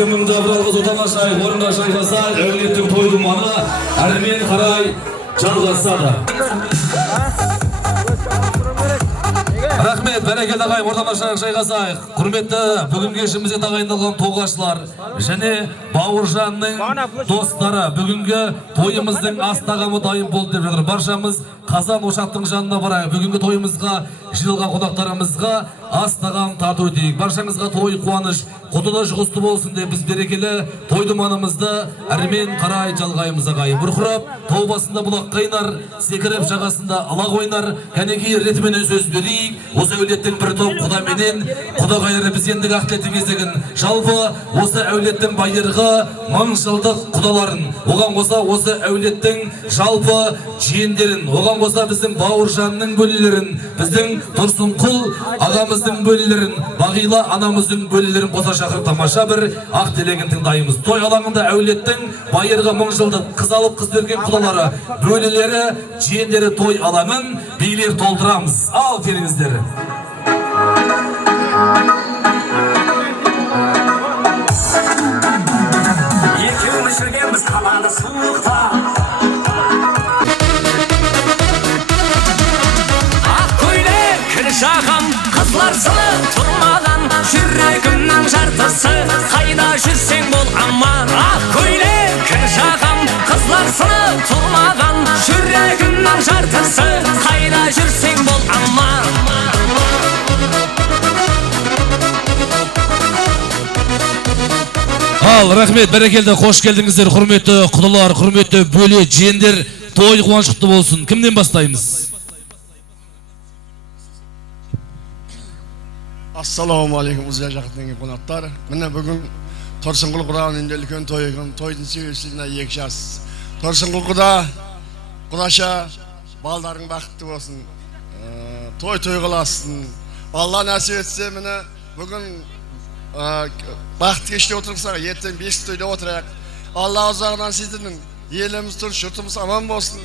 Мың жабыралғы отанға шай, орынға шайғаса, әулеттің тойдың маңы әрмен қарай жалғасады. Рахмет, бәрекелді ағай, ортаңға шайғасайық. Құрметті бүгінгі ішімізде тағайындалған тоғашылар және бауыржанның достары бүгінгі тойымыздың астағамы дайын болды деп жатыр. Баршамыз қазан ошақтың жанына барайық. Бүгінгі тойымызға жиылған қонақтарымызға астағам тарту етейік. Баршаңызға той қуаныш, құтылаш құсты болсын деп біз берекелі тойдыманымызды әрмен қарай жалғаймыз ағай. Бұрқырап, тау басында бұлақ қайнар, секіріп жағасында алақ ойнар. Кәнеки ретіменен сөз берейік. Осы әулеттің бір топ құдаменен, құда қайыры біз ендігі ақтілетін кездеген жалпы осы әулеттің байырғы мың жылдық құдаларын, оған қоса осы әулеттің жалпы жиендерін, оған қоса біздің Бауыржанның бөлелерін, біздің Тұрсынқұл ағамыздың бөлелерін, Бағила анамыздың бөлелерін қоса шақырып тамаша бір ақтілеген тыңдаймыз. Той алаңында әулеттің байырғы мың жылдық қыз алып қыз берген құдалары, бөлелері, жиендері той алаңын билер толтырамыз. Ал келіңіздер. Екеуміз жүргенбіз қалады суықта. Ақ көйлек кір жағам, қызлар сыны тұрмаған, жүрегімнің жартысы, қайда жүрсең бол аман. Ақ көйлек кір жағам, қызлар сыны тұрмаған, жүрегімнің жартысы, қайда жүрсең бол аман. Ал, рахмет, бәрекелді, қош келдіңіздер, құрметті құдалар, құрметті бөле жиендер, той қуанышты болсын. Кімден бастаймыз? Ассаламу алейкум, ұзия жақытының қонақтар. Міне бүгін Тұрсынқұл құдағының енді үлкен тойдың себепшілігіне 2 жас. Тұрсынқұл құда, құдаша, балдарың бақытты болсын, той қыласын. Алла нәсіп етсе, міне бүгін бақытты кеште отырықсақ, ертең 5 тойда отырайық. Алла ұзағынан сіздінің еліміз тұр, жұртымыз аман болсын.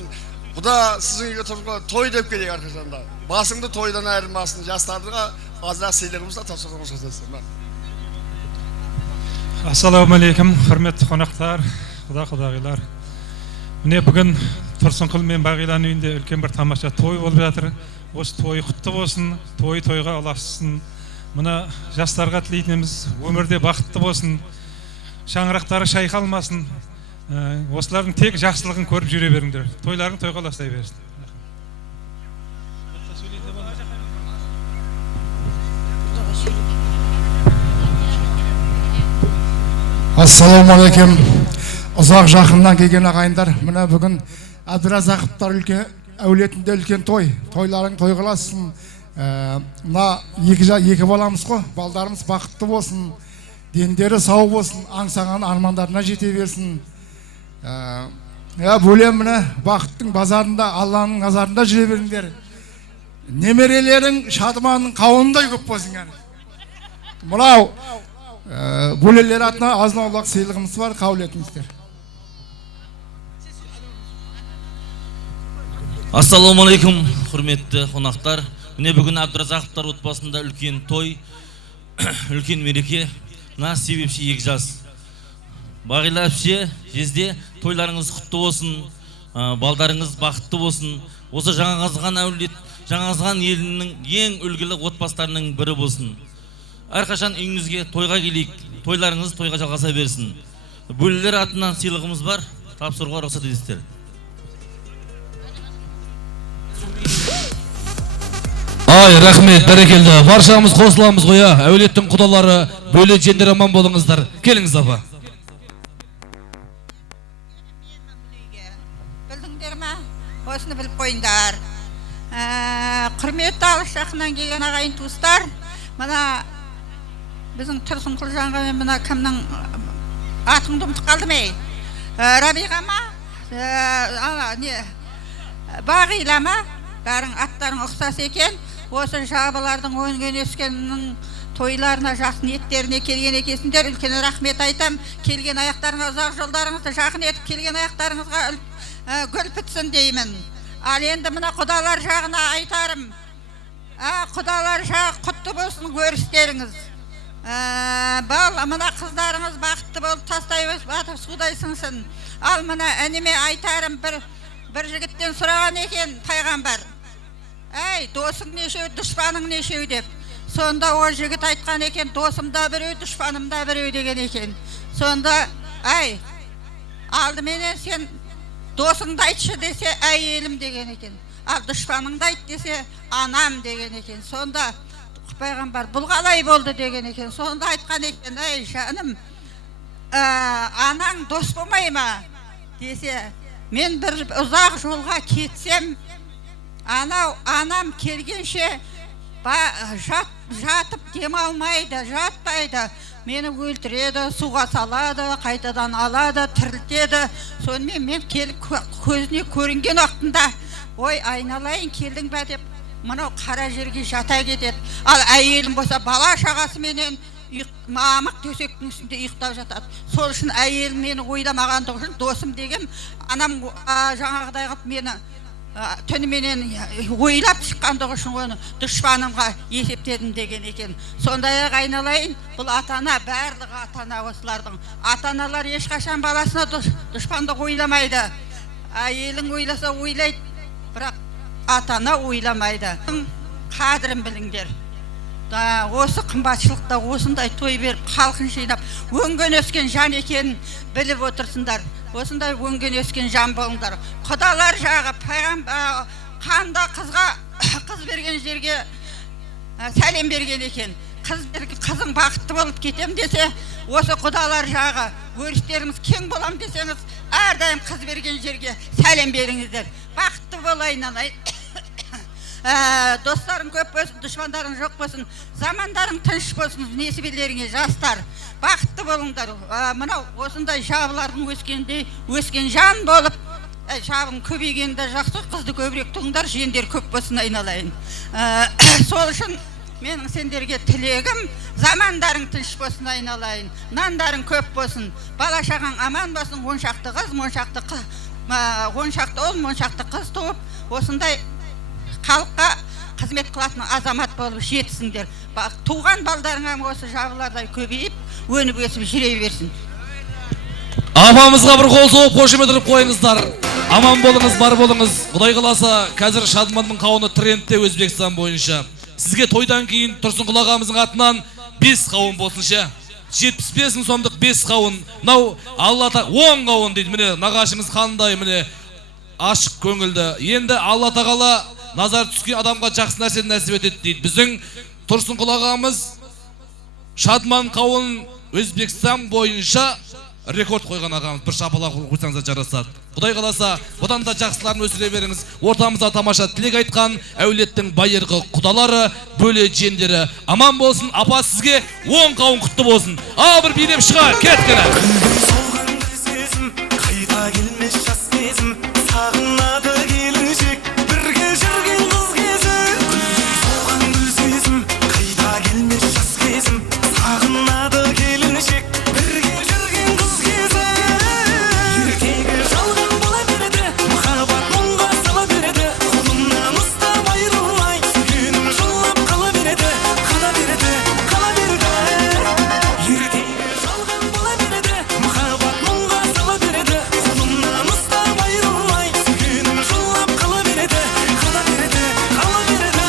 Құда сіздің үйге тұрғыға той деп келейік арқашанда. Басыңды тойдан айырмасын, жастардыға азырақ сыйлығымызда тапсырғымыз өтесін. Ассаламу алейкум, құрметті қонақтар, құда-құдағилар. Міне бүгін Тұрсынқұл мен Бағиланың үйінде үлкен бір тамаша той болып жатыр. Осы той құтты болсын, тойға ұлассын. Мұна жастарға тілейтініміз өмірде бақытты болсын, шаңырақтары шайқалмасын. Осылардың тек жақсылығын көріп жүре беріңдер. Тойларың тойға ұластай берсін. Ассаламу алейкум. Ұзақ жақыннан келген ағайындар. Мына бүгін Әбдіразақовтар әулетінде үлкен той. Тойларың той қыласын. Мына екі баламыз қой. Балдарымыз бақытты болсын. Дендері сау болсын. Аңсаған армандарына жете берсін. Бөлем міне бақыттың базарында, Алланың назарында жүре беріңдер. Немерелерің шадыманның қауындай көп болсын. Мынау бөлелер атына азын-аулақ сыйлығымыз бар, қабыл етіңіздер. Ассаламу алейкум, құрметті қонақтар. Міне бүгін Әбдіразақовтар отбасында үлкен той, үлкен мереке. Мына себепші 2 жас. Бағила әпше, жезде тойларыңыз құтты болсын, балдарыңыз бақытты болсын. Осы жаңағызған әулет, жаңағызған елінің ең үлгілі отбасыларының бірі болсын. Әрқашан үйіңізге тойға келейік, тойларыңыз тойға жалғаса берсін. Бөлелер атынан сыйлығымыз бар, тапсыруға рұқсат етіңіздер. Ай, рахмет, бәрекелді. Баршамыз қосыламыз қоя. Әулеттің құдалары, бөле жиендер аман болыңыздар. Келіңіз апа. Білдіңдер ме? Осыны біліп қойыңдар. Құрметті алыс жақыннан келген ағайын туыстар, мына біздің Тұрсынқұл жанға мен мына кімнің атыңды ұмытып қалдым ей. Рабиға ма? Бағила ма? Бәрің аттарың ұқсас екен. осы жабылардың өнген өскеннің тойларына, жақсы ниеттеріне келген екенсіңдер. Үлкен рахмет айтам. Келген аяқтарыңа, ұзақ жолдарыңызды жақын етіп келген аяқтарыңызға гүл бітсін деймін. Ал енді мына құдалар жағына айтарым. Құдалар жағы құтты болсын өрістеріңіз. Мына қыздарыңыз бақытты болып тастай батып судай сыңсын. Ал мына әнеме айтарым, бір жігіттен сұраған екен пайғамбар. Әй, досың нешеу, дұшпаның нешеу деп. Сонда о жігіт айтқан екен, досым да біреу, дұшпаным да біреу деген екен. Сонда, әй, алдыменен сен досыңды айтшы десе, әйелім деген екен. Ал дұшпаныңды айт десе, анам деген екен. Сонда пайғамбар бұл қалай болды деген екен. Сонда айтқан екен, әй жаным, анаң дос болмай ма десе, мен бір ұзақ жолға кетсем, анам келгенше жатып демалмайды, жатпайды, мені өлтіреді, суға салады, қайтадан алады, тірілтеді. Сонымен мен келіп көзіне көрінген уақытында, ой айналайын келдің бе деп, мынау қара жерге жата кетеді. Ал әйелім болса бала шағасыменен мамық төсектің үстінде ұйықтап жатады. Сол үшін әйелім мені ойламағандығы үшін досым деген, анам жаңағыдай қылып мені түніменен ойлап шыққандығы үшін оны дұшпанымға есептедім деген екен. Сондай-ақ айналайын, бұл ата-ана, барлығы ата-ана осылардың. Ата-аналар ешқашан баласына дұшпандық ойламайды. Әйелің ойласа ойлайды, бірақ ата-ана ойламайды. Қадірін біліңдер. Осы қымбатшылықта осындай той беріп, халқын жинап, өнген өскен жан екенін біліп отырсыңдар. Осындай өнген өскен жан болыңдар. Құдалар жағы қанда қыз берген жерге сәлем берген екен. Қызың бақытты болып кетем десе, осы құдалар жағы өрістеріміз кең болам десеңіз, әрдайым қыз берген жерге сәлем беріңіздер. Бақытты болайын алайын. Достарың көп болсын, дұшпандарың жоқ болсын, замандарың тыныш болсын, несібелеріңе жастар. Бақытты болыңдар. Мынау осындай жабылардың өскен жан болып, жабың көбейгенде жақсы, қызды көбірек туыңдар, жиендер көп болсын айналайын. Сол үшін менің сендерге тілегім, замандарың тыныш болсын айналайын, нандарың көп болсын, бала шағаң аман болсын, 10 шақты қыз, 10 шақты ұл, 10 шақты қыз туып, осындай халыққа қызмет қылатын азамат болып жетсіңдер. Туған балдарыңа осы жабылардай көбейіп, өніп өсіп жүре берсін. Апамызға бір қол соғып қошемет ұрып қойыңыздар. Аман болыңыз, бар болыңыз. Құдай қаласа, қазір Шадманның қауыны трендте Өзбекстан бойынша. Сізге тойдан кейін Тұрсынқұл ағамыздың атынан 5 қауын болсынша. 75 мың сомдық 5 қауын. Мынау Алла 10 қауын дейді. Міне нағашымыз қандай, міне ашық көңілді. Енді Алла тағала назар түскен адамға жақсы нәрсені нәсіп етеді дейді. Біздің Тұрсынқұл ағамыз Шадман қауын Өзбекстан бойынша рекорд қойған ағамыз. Бір шапалақ қойсаңыздар жарасады. Құдай қаласа, бұдан да жақсыларын өсіре беріңіз. Ортамызда тамаша тілек айтқан әулеттің байырғы құдалары, бөле жендері аман болсын. Апа сізге 10 қауын құтты болсын. Ал бір билеп шыға, кеткені. Қайта келмес жас кезім, сағынады келіншек, бірге жүрген қыз кезім. Соған гүл сезім, қайта келмес жас кезім, сағынады келіншек, бірге жүрген қыз кезім. Ертегі жалған бола береді, махаббат мұңға сала береді, қолымнан ұстап айырылмай, сүйгенім жылап қала береді, қала береді, қала береді. Ертегі жалған бола береді, махаббат мұңға сала береді, қолымнан ұстап айырылмай, сүйгенім жылап қала береді, қала береді, қала береді.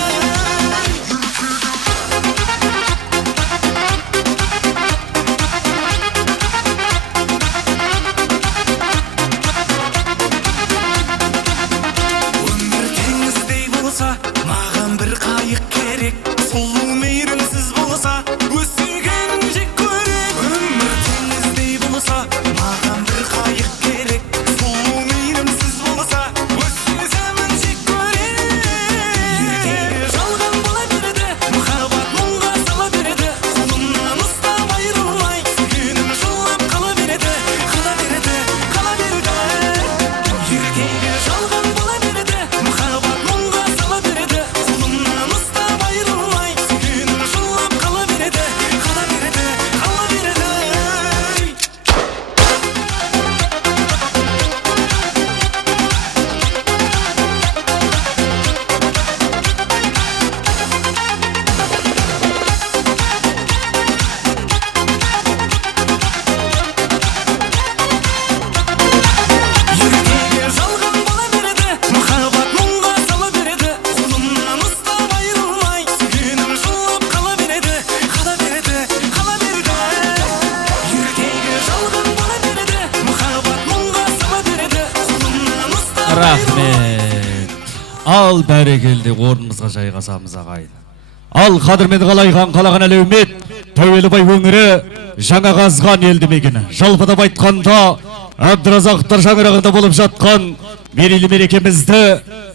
Өмір теңіздей болса, маған бір қайық керек, сұлу мейірімсіз болса, өз сүйгенін жек көрек. Өмір теңіздей болса, маған бір қайық керек, сұлу мейірімсіз болса, өз сезімін жек көрек. Ертегі жалған бола береді, махаббат мұңға сала береді, қолымнан ұстап айырылмай, сүйгенім жылап қала береді, қала береді, қала береді. Ертегі жалған бола береді, махаббат мұңға сала береді, қолымнан ұстап Рахмет. Ал бәрекелді орнымызға жайғасамыз ағайын. Ал қадірмен қалайған қалаған әлеумет, Тәуелбай өңірі жаңа қазған елді мекені. Жалпыда айтқанда, Әбдіразақтар шаңырағында болып жатқан мерейлі мерекемізді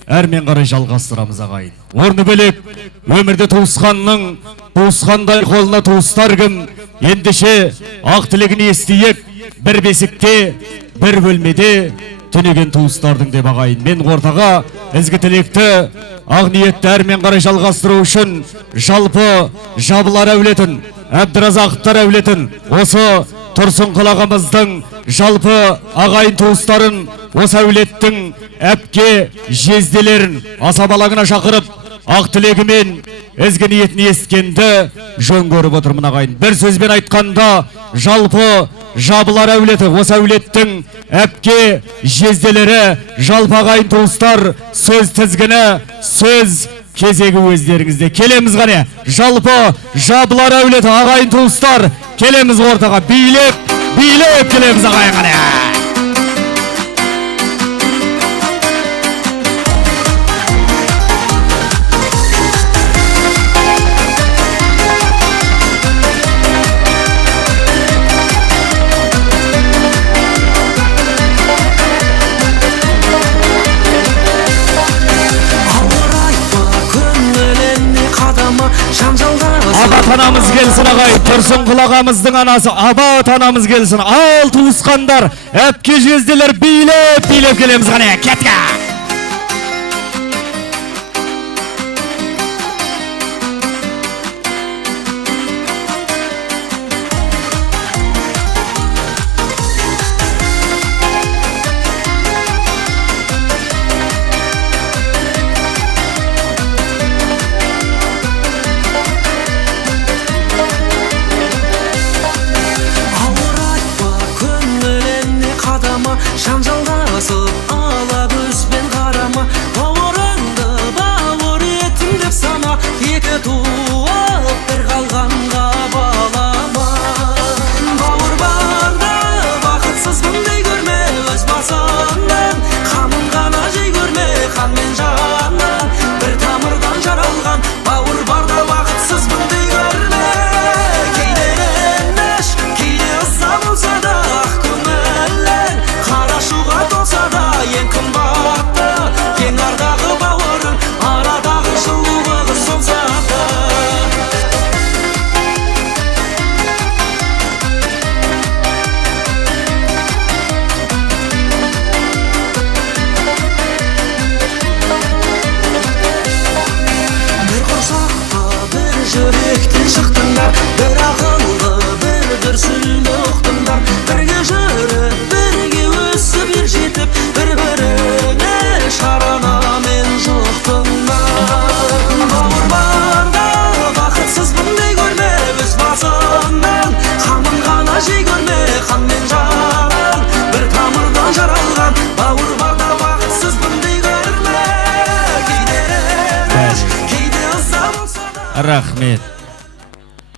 әрмен қарай жалғастырамыз ағайын. Орны бөлек, өмірде туысқанның, туысқандай қолына туыстар кім, ендеше ақ тілегін естиіп, бір бесікте, бір бөлмеде түнеген туыстардың деп ағайын. Мен ортаға ізгі тілекті ақ ниетті әрмен қарай жалғастыру үшін жалпы жабылар әулетін, Әбдіразақтар әулетін, осы Тұрсынқұл ағамыздың жалпы ағайын туыстарын, осы әулеттің әпке жезделерін асабалаңына шақырып, ақ тілегімен ізгі ниетін ескенді жөн көріп отырмын ағайын. Бір сөзбен айтқанда, жалпы жабылар әулеті, осы әулеттің әпке жезделері, жалпы ағайын туыстар, сөз тізгіні, сөз кезегі өздеріңізде. Келеміз ғане, жалпы жабылар әулеті, ағайын туыстар, келеміз ортаға, билеп келеміз ағайын ғане. Абат анамыз келсін ағай, Тұрсынқұл ағамыздың анасы Абат анамыз келсін. Ал туысқандар, әпке жезделер билеп келеміз ғане, кетке! Рахмет.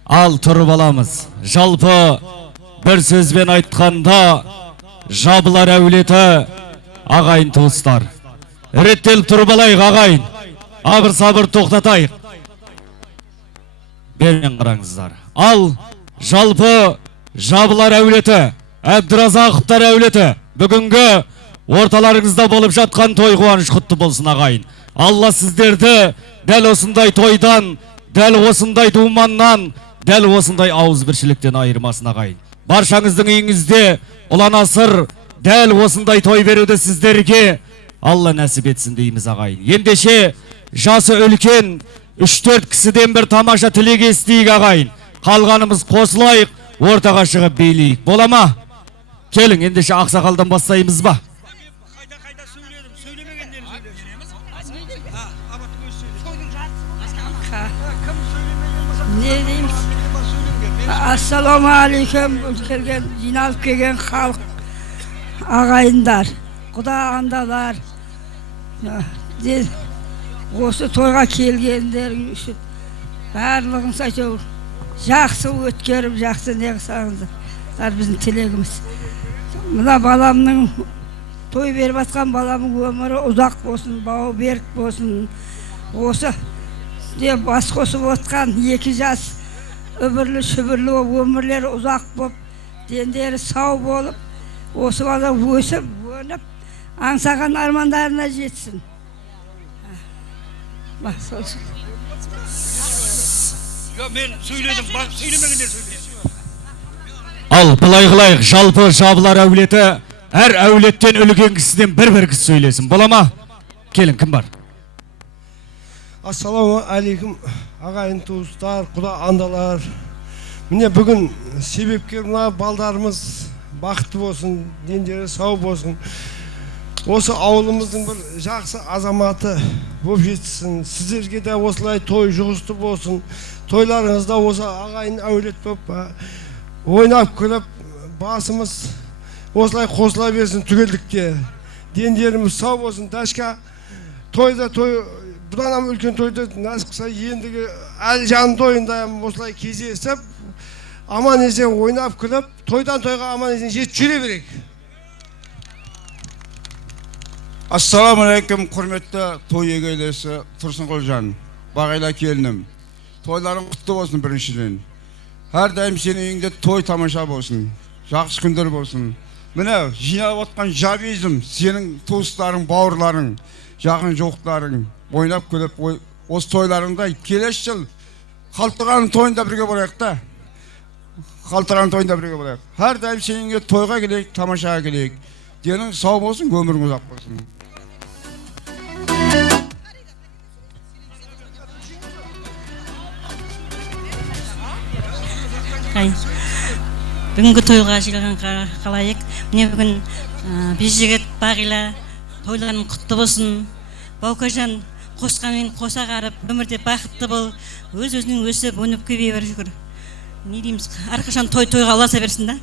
Ал тұрып аламыз. Жалпы бір сөзбен айтқанда, жабылар әулеті, ағайын туыстар. Реттеліп тұрып алайық ағайын. Абыр-сабыр тоқтатайық. Бермен қараңыздар. Ал жалпы жабылар әулеті, Әбдіразақовтар әулеті, бүгінгі орталарыңызда болып жатқан той қуаныш құтты болсын ағайын. Алла сіздерді дәл осындай тойдан, дәл осындай думаннан, дәл осындай ауыз біршіліктен айырмасын ағайын. Баршаңыздың үйіңізде ұлан асыр, дәл осындай той беруді сіздерге Алла нәсіп етсін дейміз ағайын. Ендеше жасы үлкен 3-4 кісіден бір тамаша тілек естейік ағайын. Қалғанымыз қосылайық, ортаға шығып билейік. Бола ма? Келің, ендеше ақсақалдан бастаймыз ба? Не дейміз? Ассаламу алейкум, келген, жиналып келген халық, ағайындар, құда андалар, осы тойға келгендер үшін барлығын айтау жақсы өткеріп, жақсы не қылсаңыздар, біздің тілегіміз. Мына баламның той беріп жатқан баламның өмірі ұзақ болсын, бауы берік болсын. Осы деп бас қосып отқан 2 жас үбірлі шүбірлі өмірлері ұзақ болып, дендері сау болып, осы бала өсіп, өніп, аңсаған армандарына жетсін. Мен сөйледім, сөйлемегендер сөйледі. Ал былай қылайық, жалпы жабылар әулеті әр әулеттен үлкен кісіден бір кісі сөйлесін. Бола ма? Келін, кім бар? Ассаламу алейкум, ағайын туыстар, құда андалар. Міне бүгін себепкер мына балдарымыз бақытты болсын, дендері сау болсын. Осы ауылымыздың бір жақсы азаматы болып жетсін. Сіздерге де осылай той жұғысты болсын. Тойларыңызда осы ағайын әулет болып ойнап күліп, басымыз осылай қосыла берсін түгелдікте. Дендеріміз сау болсын. Дашка тойда бұдан үлкен тойды нәсіп қылса ендігі Әлжан тойында осылай кездесіп, аман есен ойнап күліп, тойдан тойға аман есен жетіп жүре берейік. Ассаламалейкум, құрметті той егейлесі Тұрсынқұлжан, Бағила келінім. Тойларың құтты болсын біріншіден. Әрдайым сенің үйіңде той тамаша болсын, жақсы күндер болсын. Міне, жиналып отқан жабизм, сенің туыстарың, бауырларың, жақын жоқтарың, ойнап күліп, осы тойларыңда келесі жыл Қалтыран тойында бірге болайық та. Қалтыран тойында бірге болайық. Әрдайым сенің үйіңде тойға келейік, тамашаға келейік. Денің сау болсын, өмірің ұзақ болсын. Бүгінгі тойға жиылған қалайық. Міне бүгін Бежігіт, Бағила тойларың құтты болсын. Баукажан қосқанмен қоса қарып, өмірде бақытты бол. Өз-өзінің өсіп, өніп көбейе бер жүгір. Не дейміз? Әрқашан тойға ұласа берсін да.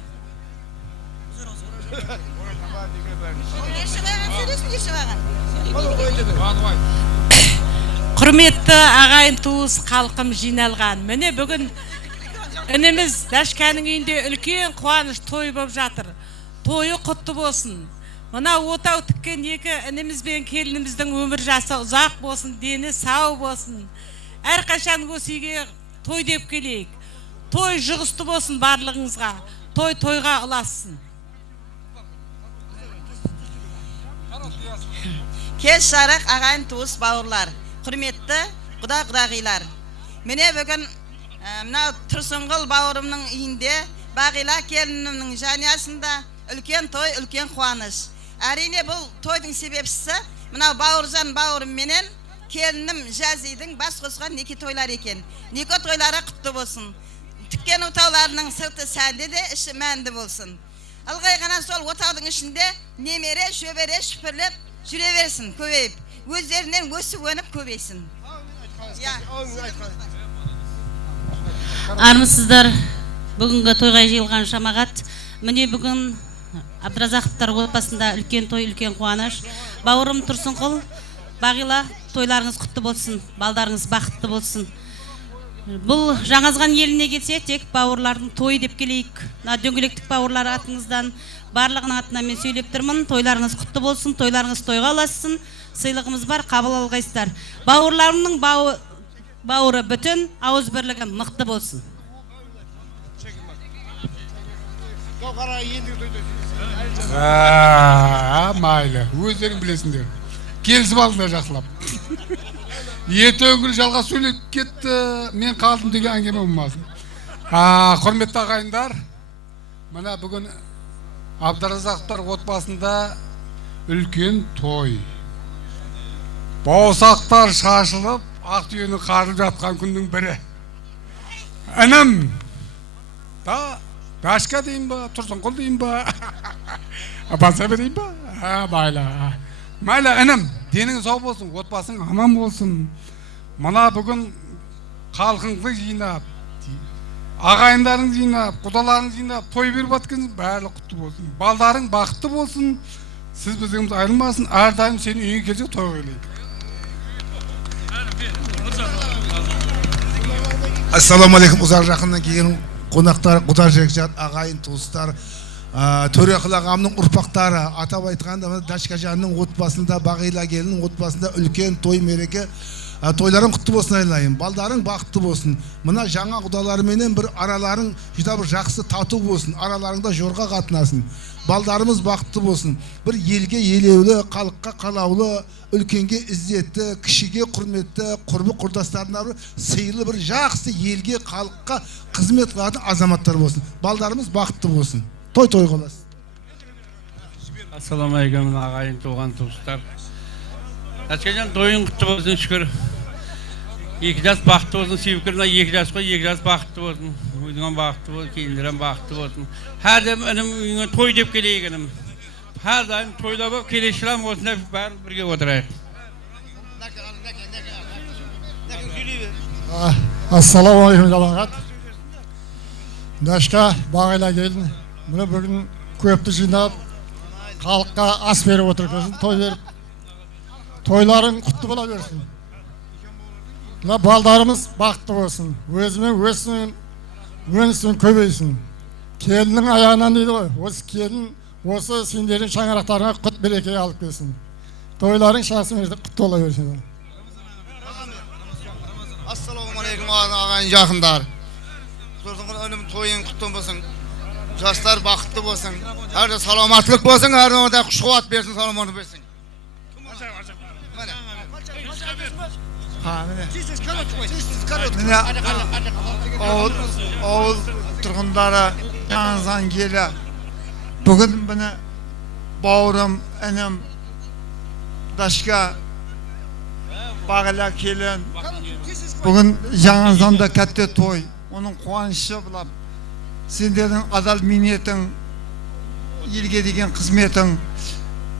Құрметті ағайын туыс халқым жиналған. Міне бүгін ініміз Дашканың үйінде үлкен қуаныш той болып жатыр. Тойы құтты болсын. Мына отау тіккен екі ініміз бен келініміздің өмір жасы ұзақ болсын, дені сау болсын. Әрқашан осы үйге той деп келейік. Той жұғысты болсын барлығыңызға. Тойға ұласын. Кеш жарық ағайын туыс бауырлар, құрметті құда-құдағилар. Міне бүгін Тұрсынқұл бауырымның үйінде, Бағила келінімнің жаниясында үлкен той, үлкен қуаныш. Әрине бұл тойдың себепшісі мынау Бауыржан бауырым менен келінім Жазидың бас қосқан неке тойлар екен. Неке тойлары құтты болсын. Тіккен отауларының сырты сәнді де, іші мәнді болсын. Ылғай ғана сол отаудың ішінде немере, шөбере, шүпірлеп жүре берсін, көбейіп. Өздерінен өсіп өніп көбейсін. Армысыздар, бүгінгі тойға жиылған жамағат. Міне бүгін Абдразақовтар отбасында үлкен той, үлкен қуаныш. Бауырым Тұрсынқұл, Бағила, тойларыңыз құтты болсын, балдарыңыз бақытты болсын. Бұл Жаңазған еліне келсе, тек бауырлардың тойы деп келейік. Дөңгелектік бауырлар атыңыздан барлығының атына мен сөйлеп тұрмын. Тойларыңыз құтты болсын, тойларыңыз тойға аласың. Сыйлығымыз бар, қабыл алғайсыздар. Бауырларымның бауыры бүтін, ауыз бірлігі мықты болсын. Майлы, өздерің білесіңдер. Келісіп алдыңдар жақсылап. Ертеңгі жалға сөйлеп кетті, мен қалдым деген әңгіме болмасын. Құрметті ағайындар, мына бүгін Абдразақовтар отбасында үлкен той. Бауырсақтар шашылып, ақ түйені қарып жатқан күннің бірі. Інім, Дашка дейін ба, Тұрсынқұл дейін ба, баса берейін ба? Байла. Майла, інім, денің сау болсын, отбасың аман болсын. Мына бүгін халқыңды жинап, ағайындарың жинап, құдаларың жинап, той беріп жатқан бәрі құтты болсын. Балдарың бақытты болсын, сіз біздігіміз айырылмасын, әрдайым сені үйге келсе той келейік. Ассаламу алейкум, ұзақ жақыннан келген қонақтар, құда жекжат, ағайын туыстар, Төрекіл ағамның ұрпақтары, атап айтқанда Дашкажанның отбасында, Бағила келінің отбасында үлкен той мереке. Тойларың құтты болсын айналайын, балдарың бақытты болсын. Мына жаңа құдаларыменен бір араларың жүта бір жақсы тату болсын, араларыңда жорға қатынасын. Балдарымыз бақытты болсын. Бір елге елеулі, халыққа қалаулы, үлкенге іззетті, кішіге құрметті, құрбы құрдастарына бір сыйлы бір жақсы елге, халыққа қызмет қылатын азаматтар болсын. Балдарымыз бақытты болсын. Той қыласыз. Ассаламағалейкум ағайын туған туыстар. Дашкажан тойың құтты болсын, шүкір. 2 жас бақытты болсын, Себепкерімна 2 жас қой, 2 жас бақытты болсын. Өзіңен бақытты болсын, кейіндерен бақытты болсын. Әрдем інім үйіңе той деп келейік інім. Әрдайым тойлап өп келешілам осында бәрін бірге отырайық. Ассаламағалейкум жалағат. Дашка Бағила келін. Мұны бүгін көпті жинап, халыққа ас беріп отырғызын, той беріп. Тойларың құтты бола берсін. Балдарымыз бақытты болсын. Өзімен өсін, өнісін көбейсін. Келінің аяғынан дейді ғой. Осы келін, осы сендердің шаңырақтарына құт береке алып келсін. Тойларың шасын құтты бола берсін. Ассаламағалейкум ағайын жақындар. Önüm toyun құтты болсын. Жастар бақытты болсын. Әрде саламатлық болсын, әрде құш қуат берсін, саламаты берсін. Ауыл тұрғындары жаңызан келі. Бүгін мені бауырым, інім, Дашка, Бағила келін. Бүгін жаңызанда кәтте той. Оның қуанышы бұлап. Сендердің адал минетің, елге деген қызметің.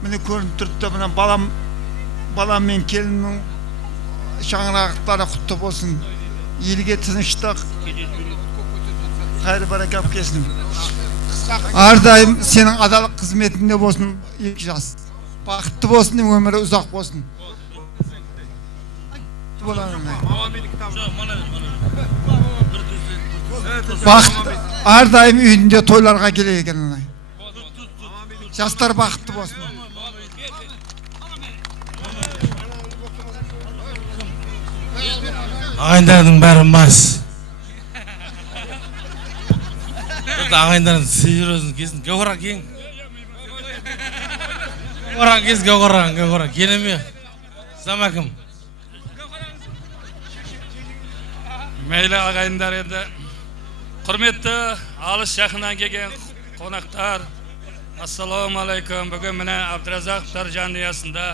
Мені көрініп тұрды, мына балам мен келіннің шаңырақтары құтты болсын. Елге тыныштық, қайыр бараке алып келсін. Әрдайым сенің адалық қызметінде болсын, 2 жас. Бақытты болсын, өмірі ұзақ болсын. Бақыт әрдайым үйінде тойларға келе екен. Жастар бақытты болсын. Ағайындардың бәрі мас. Ағайындардың серьезный кезін. Гауғыран кең. Гауғыран кез, гауғыран. Келеме. Замакым. Мәйлі ағайындар енді. Құрметті алыс жақыннан келген қонақтар. Ассаламағалейкум. Бүгін міне Абдразақовтар жанұясында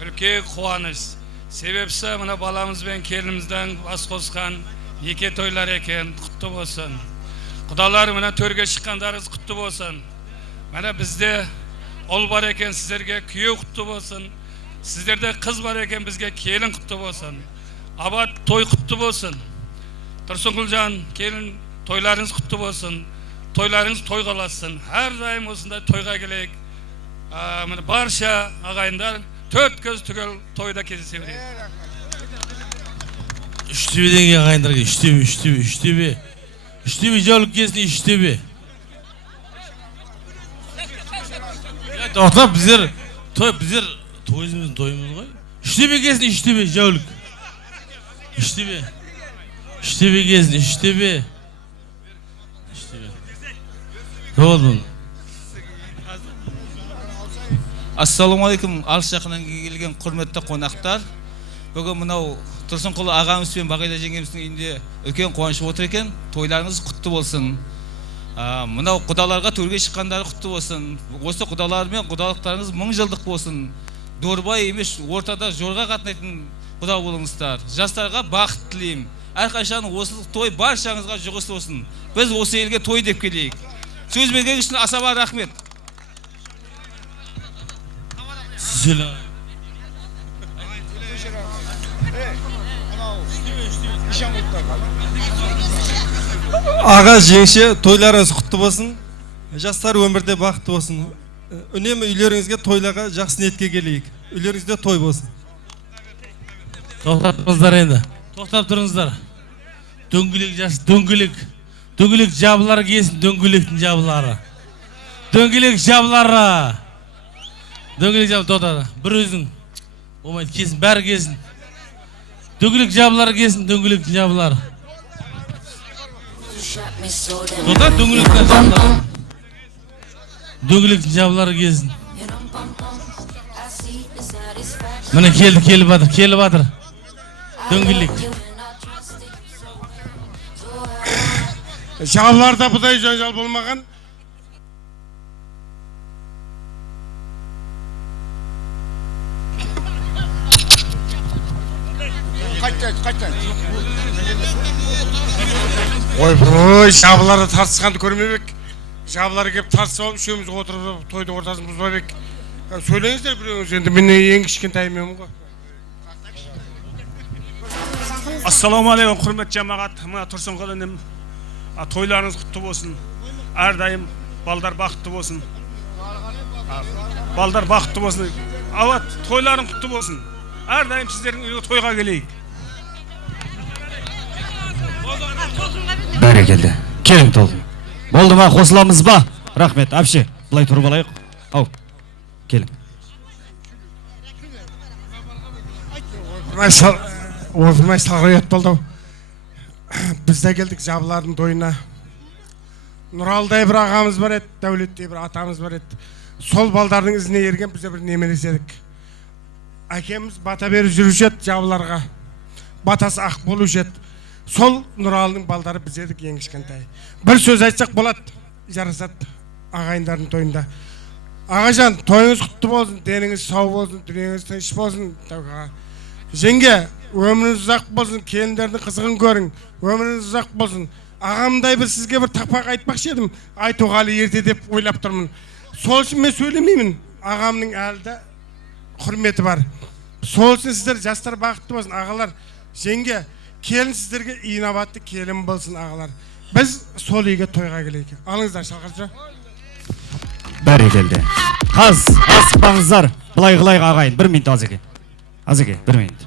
үлкен қуаныш. Себепсі мына баламыз бен келініміздің бас қосқан неке тойлар екен, құтты болсын. Құдалар мына төрге шыққандарыңыз құтты болсын. Мына бізде ұл бар екен, сіздерге күйеу құтты болсын. Сіздерде қыз бар екен, бізге келін құтты болсын. Абат той құтты болсын. Тұрсынқұлжан келін тойларыңыз құтты болсын. Тойларыңыз той қаласын. Әрдайым осындай тойға келейік. Барша ағайындар 4 көз түгел тойда кездесе берейік. Үштөбеден ағайындарға, үштөбе. Үштөбе жаулық кезінде үштөбе. Тоқтап, біздер тойымыздың тойымыз ғой. Үштөбе кезінде үштөбе жаулық. Үштөбе кезінде үштөбе. Жолдың. Ассаламағалейкум, алыс жақыннан келген құрметті қонақтар. Бүгін мынау Тұрсынқұл ағамыз бен Бағила жеңгеміздің үйінде үлкен қуаныш отыр екен. Тойларыңыз құтты болсын. Мынау құдаларға төрге шыққандары құтты болсын. Осы құдалар мен құдалықтарыңыз 1000 жылдық болсын. Дорбай емес, ортада жорға қатынайтын құда болыңыздар. Жастарға бақыт тілеймін. Әрқашан осы той баршаңызға жұғыс болсын. Біз осы елге той деп келейік. Сөз берген үшін асаба рахмет. Аға жеңше, тойларыңыз құтты болсын. Жастар өмірде бақытты болсын. Үнемі үйлеріңізге тойларға жақсы ниетке келейік. Үйлеріңізде той болсын. Тоқтап тұрыңыздар енді. Тоқтап тұрыңыздар. Дөңгелек жабылары келсін, дөңгелектің жабылары. Дөңгелек жабылары. Дөңгелек жабы тоқтады. Bir өзің. Олмайды, kesin, бәрі kesin. Дөңгелек жабылары kesin, дөңгелек жабылары. Тоқтады, дөңгелектен жабылары. Дөңгелек жабылары kesin. Міне келіп батыр. Дөңгелек. Жабыларда бұдай жанжал болмаған. Қайттай. Ой, жабыларды тартысқанды көрмебек. Жабылары кеп тартысып алып, үшеуміз отырып тойдың ортасын бұзбабек. Сөйлеңіздер біреуіңіз, енді мен ең кішкентайыммын ғой. Ассалаумағалейкум, құрметті жамағат. Мына Тұрсынқұл інім, тойларыңыз құтты болсын. Әрдайым балдар бақытты болсын. Балдар бақытты болсын. Ават, тойларың құтты болсын. Әрдайым сіздердің үйге тойға келейік. Бәрекелді. Келің толдың. Болды ма, қосыламыз ба? Рахмет, әпше, бұлай тұрып алайық. Ау, келің. Опырмай салғайат болды. Бізде келдік жабылардың тойына. Нұралдай бір ағамыз бар еді, Дәулеттей бір атамыз бар еді. Сол балдардың ізіне ерген бізде бір немерес едік. Әкеміз бата беріп жүруші еді жабыларға. Батасы ақ болушы еді. Сол Нұралдың балдары біз едік ең кішкентай. Бір сөз айтсақ болады, жарасады ағайындардың тойында. Ағажан, тойыңыз құтты болсын, деніңіз сау болсын, дүниеңіз тыныш болсын. Жеңге, өміріңіз ұзақ болсын, келіндердің қызығын көрің, өміріңіз ұзақ болсын. Ағамдай бір сізге бір тақпақ айтпақшы едім, айтуғалы ерте деп ойлап тұрмын. Сол үшін мен сөйлемеймін, ағамның әлді құрметі бар. Сол үшін сіздер жастар бақытты болсын, ағалар. Жеңге, келін сіздерге инабатты келін болсын, ағалар. Біз сол үйге тойға келейік. Алыңыздар, шалқаршы. Бәрекелді. Қаз, асықпаңыздар. Бұлай қылайық ағайын. 1 минут Азеке. Азеке, 1 минут.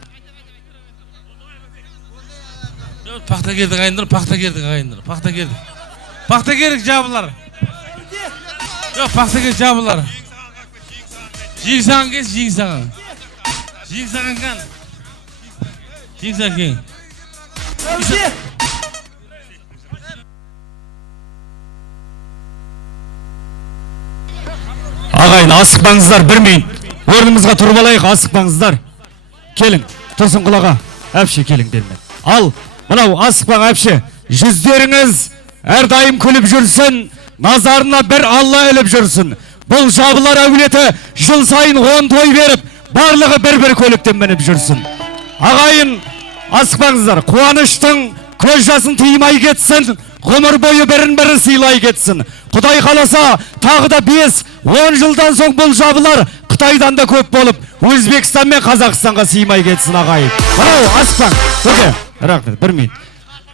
Пақта кердік ағайындар, пақта кердік ағайындар. Пақта кердік. Пақта кердік жабылар. Жоқ, пақта кердік жабылар. Жеңсаған кез, жеңсаған. Жеңсаған қан. Жеңсаған кен. Ағайын, асықпаңыздар, 1 минут. Орнымызға тұрып алайық, асықпаңыздар. Келің, Тұрсынқұл аға, әпше келің бермен. Ал, мынау асықпаң әпше, жүздеріңіз әрдайым күліп жүрсін, назарына бір Алла іліп жүрсін. Бұл жабылар әулеті жыл сайын 10 той беріп, барлығы бір көліктен мініп жүрсін. Ағайын, асықпаңыздар, қуаныштың көз жасын тыймай кетсін, ғұмыр бойы бірін-бірі сыйлай кетсін. Құдай қаласа, тағы да 5-10 жылдан соң бұл жабылар Қытайдан да көп болып, Өзбекстан мен Қазақстанға сыймай кетсін ағайын. Мынау, асықпаң, көке, рахмет, 1 минут.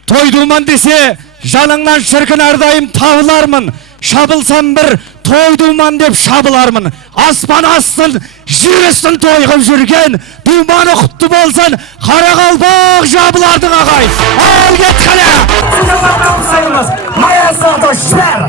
Тойдуман десе, жаныңнан шіркін әрдайым табылармын. Шабылсам бір тойдуман деп шабылармын. Аспан астын, жүрістің тойғып жүрген, думаны құтты болсын, Қарақалпақ жабылардың ағайын. Ал кеткілі! Мая сақты жібер!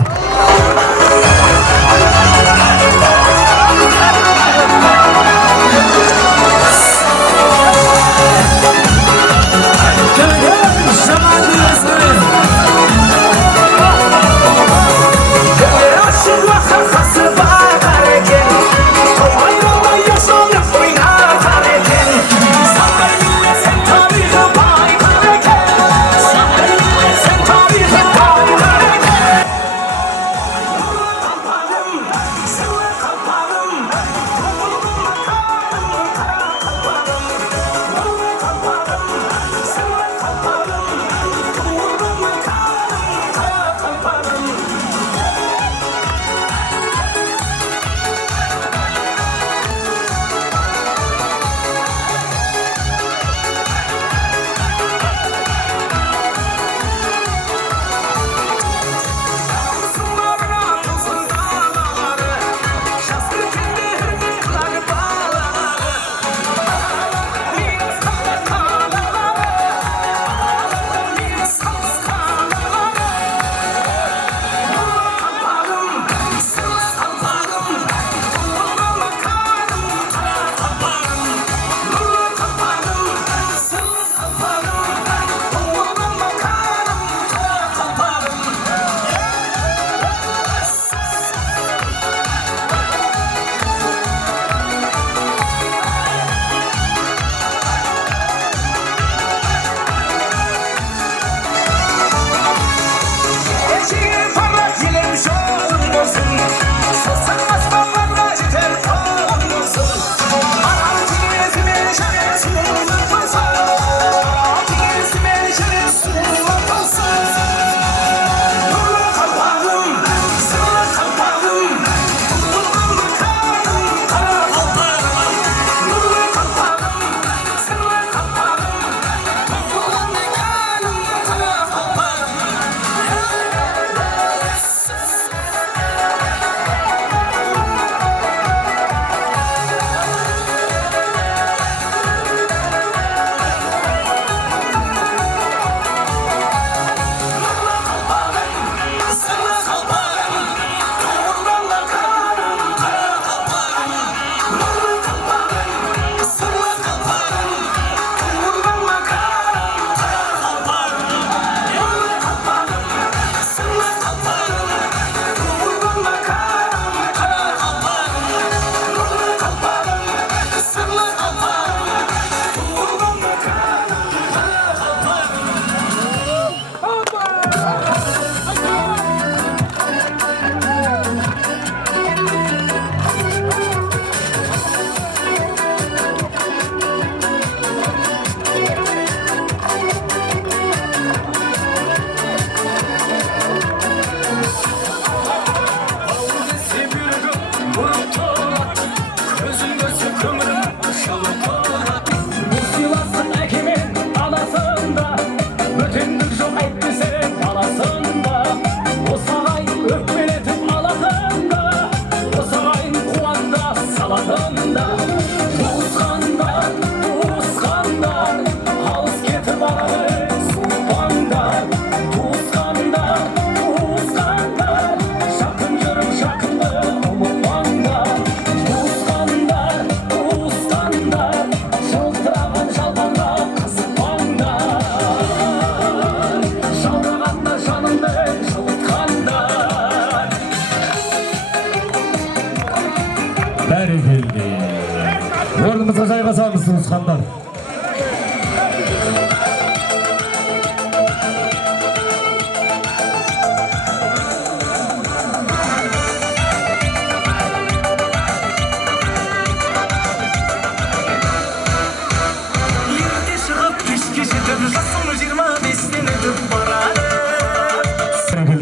жайғасамыз туысқандар.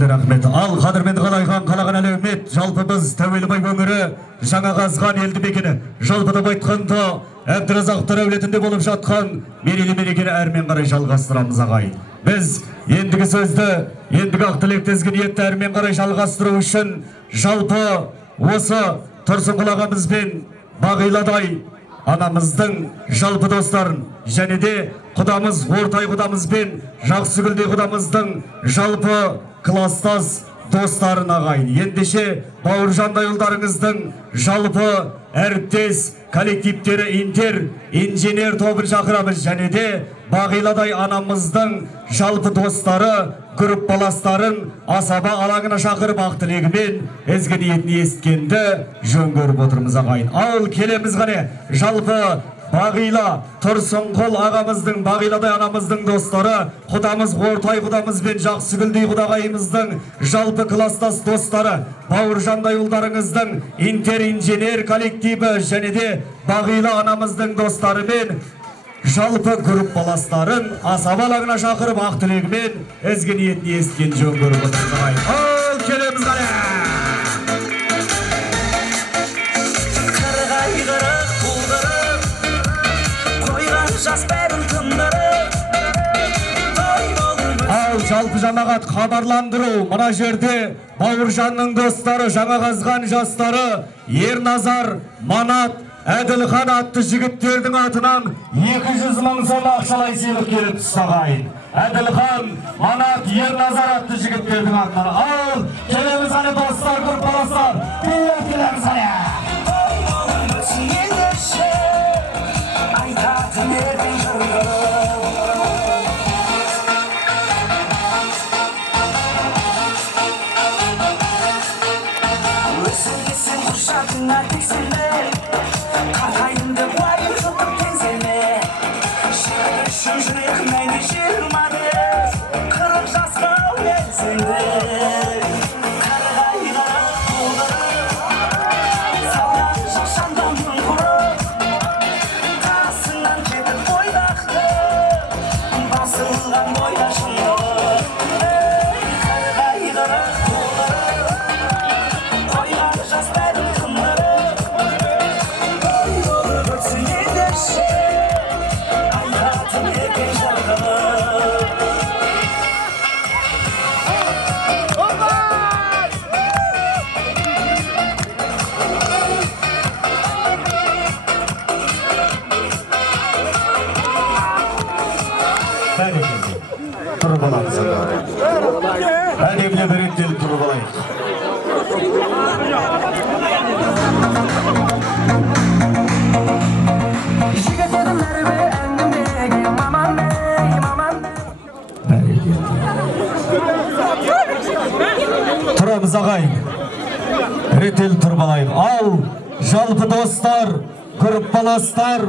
Рахмет. Ал қадірменді қалайған қалаған әлеумет, жалпы біз Тәуелбай өңірі жаңа қазған елді мекені. Жалпыда айтқанда Әбдіразақтар әулетінде болып жатқан мерейлі мерекені әрмен қарай жалғастырамыз ағайын. Біз ендігі сөзді, ендігі ақ тілекті ізгі ниетті әрмен қарай жалғастыру үшін жалпы осы Тұрсынқұл ағамыз бен Бағиладай анамыздың жалпы достарын және де құдамыз Ортай құдамыз бен Жақсыгүлдей құдамыздың жалпы кластас достарын ағайын. Ендеше Бауыржандай ұлдарыңыздың жалпы әріптес коллективтері инженер тобын шақырамыз және де Бағиладай анамыздың жалпы достары группаластарын асаба алаңына шақырып ақ тілегімен ізгі ниетін есіткенді жөн көріп отырмыз ағайын. Ал келеміз ғане жалпы Бағила Тұрсынқұл ағамыздың, Бағиладай анамыздың достары, құдамыз Ортай құдамыз бен Жақсыгүлдей құдағайымыздың жалпы кластас достары, Бауыржандай ұлдарыңыздың инженер коллективі және де Бағила анамыздың достары мен жалпы группаластарын асаба алаңына шақырып ақ тілегімен ізгі ниетін есіткен жөн көріп отырмыз. Ал келеміз ғане! Ал жалпы жамағат хабарландыру, мына жерде Бауыржанның достары, жаңа қазған жастары Ерназар, Манат, Әділхан атты жігіттердің атынан 200 мың сом ақшалай сыйлық келіп тұстағайын. Әділхан, Манат, Ерназар атты жігіттердің атынан. Ал келеміз ғане достар, группаластар, келеміз ғане! Әдеміне біріктеліп тұрып алайық. Тұрамыз ағайын, реттеліп тұрып алайық. Ал жалпы достар, группаластар,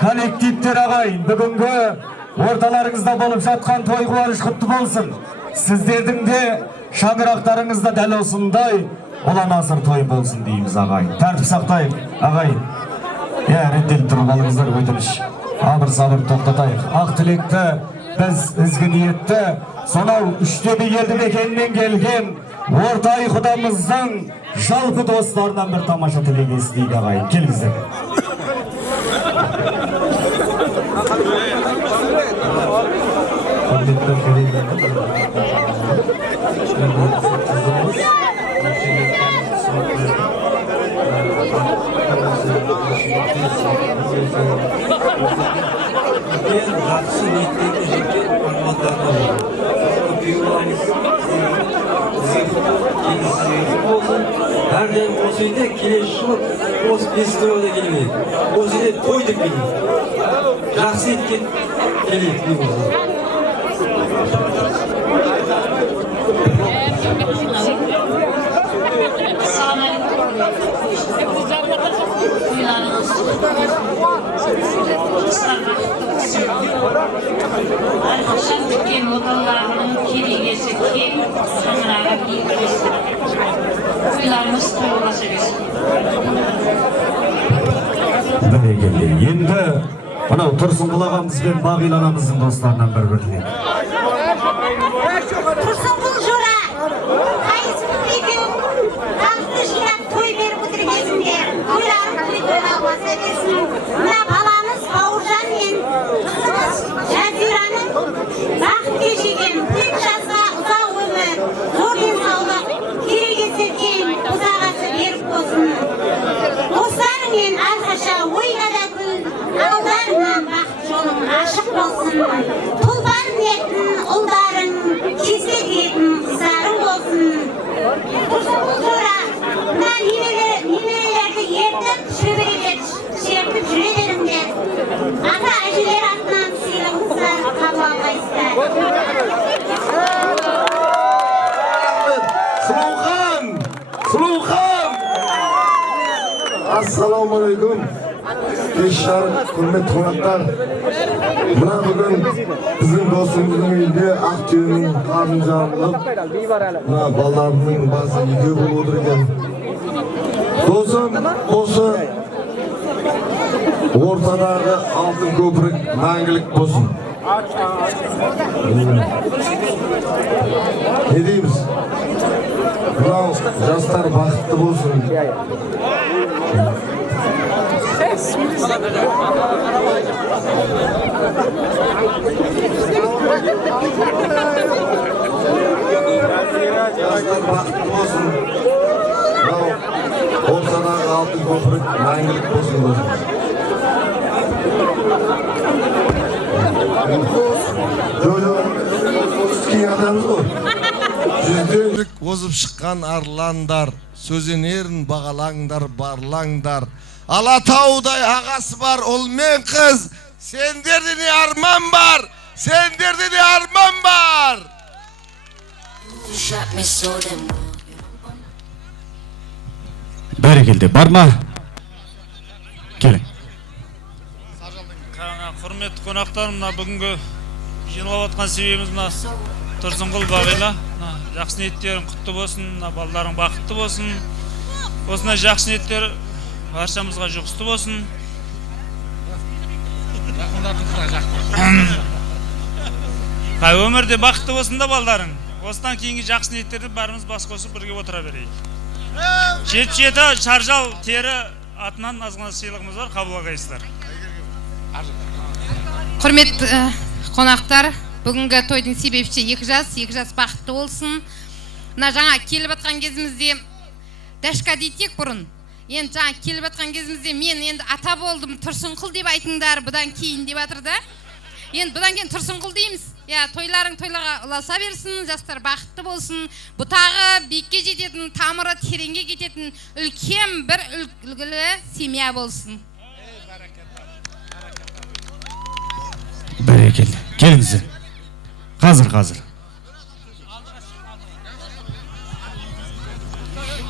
коллективтер ағайын, бүгінгі орталарыңызда болып жатқан той қуаныш құтты болсын. Сіздердің де шаңырақтарыңызда дәл осындай ұлан асыр той болсын дейміз ағайын. Тәртіп сақтайық ағайын. Реттеліп тұрып алыңыздар, өтініш. Абыр-сабыр тоқтатайық. Ақ тілекті, біз ізгі ниетті, сонау үштөбе елді мекенінен келген Ортай құдамыздың жалпы достарынан бір тамаша тілек естейік ағайын. Келіңіздер. Әрден осы үйде келесі жылы осы фестивальда келмейік. Осы үйде той деп келейік. Жақсы еткен келейік не болса. Assalamualaikum. To'ylarimiz to'g'rilasa bersin. Бәрекелді. Енді мынау Тұрсынқұл ағамыз бен Бағила анамыздың достарынан бір тілек. Тұрсынқұл жора, қайсымыз екеуің халықты жинап той беріп отыргесінде тойларың тойға баса берсін. Мына баламыз Бауыржан мен қызымыз Жазираның бақыт кешеген 40 жасқа ұзақ өмір, зор денсаулық, керегесі кең, ұзағасы беріп болсын. Достарыңмен әрқаша ойда да күн, алдарыңнан бақыт жолың ашық болсын. Тұлпар ниетін ұлдарың, кесек етін қыздарың болсын. Тұрсынқұл жора, мына немерелерді ертіп, шөберелер шертіп жүре беріңдер. Ата әжелер атынан сыйлығыңыздар қабыл алғайсыздар. Сұлухан! Ассалаумалейкум. Кешшар, құрметті қонақтар. Мына бүгін біздің досымыздың үйінде ақтүйенің қарын жарылып, мына балаларының басы екеу болып отыр екен. Досым, осы ортадағы алтын көпірік мәңгілік болсын. Не дейміз? Мынау жастар бақытты болсын. Жастар бақытты болсын. Мынау ортадағы алтын көпірік мәңгілік болсын. Жүзден озып шыққан арландар, сөзенерін бағалаңдар, барлаңдар. Алатаудай ағасы бар ұл мен қыз, сендерде не арман бар, сендерде не арман бар. Бәрекелді, бар ма? Келің. Құрметті қонақтар, мына бүгінгі жиналып отқан себебіміз мына Тұрсынқұл Бағила, жақсы ниеттерің құтты болсын, балаларың бақытты болсын. Осындай жақсы ниеттер баршамызға жұғысты болсын. Өмірде бақытты болсын да балаларың. Осыдан кейінгі жақсы ниеттерді бәріміз бас қосып бірге отыра берейік. Жеті шаржал тері атынан азғана сыйлығымыз бар, қабыл алғайсыздар. Құрметті қонақтар, бүгінгі тойдың себепші 2 жас бақытты болсын. Мына жаңа келіп атқан кезімізде дәшка дейтек бұрын. Енді жаңа келіп атқан кезімізде мен енді ата болдым, Тұрсынқұл деп айтыңдар, бұдан кейін деп атырды. Енді бұдан кейін Тұрсынқұл дейміз. Тойларың тойларға ұласа берсін, жастар бақытты болсын. Бұтағы биікке жететін, тамыры тереңге кететін үлкен бір үлгілі семья болсын. Бәрекелді. Келіңіздер. Қазір.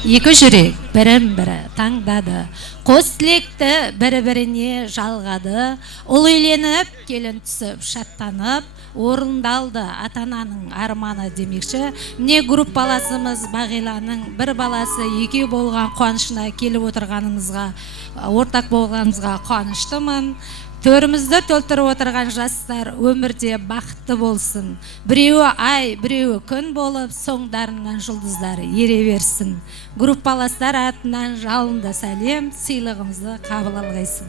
Екі жүрек бірін-бірі таңдады. Қос тілекті бірі-біріне жалғады. Ұл үйленіп, келін түсіп, шаттанып, орындалды ата-ананың арманы демекші. Міне группаласымыз Бағиланың бір баласы екеу болған қуанышына келіп отырғанымызға, ортақ болғанымызға қуаныштымын. Төрімізді толтырып отырған жастар өмірде бақытты болсын. Біреуі ай, біреуі күн болып, соңдарынан жұлдыздары ере берсін. Группаластар атынан жалынды сәлем, сыйлығымызды қабыл алғайсын.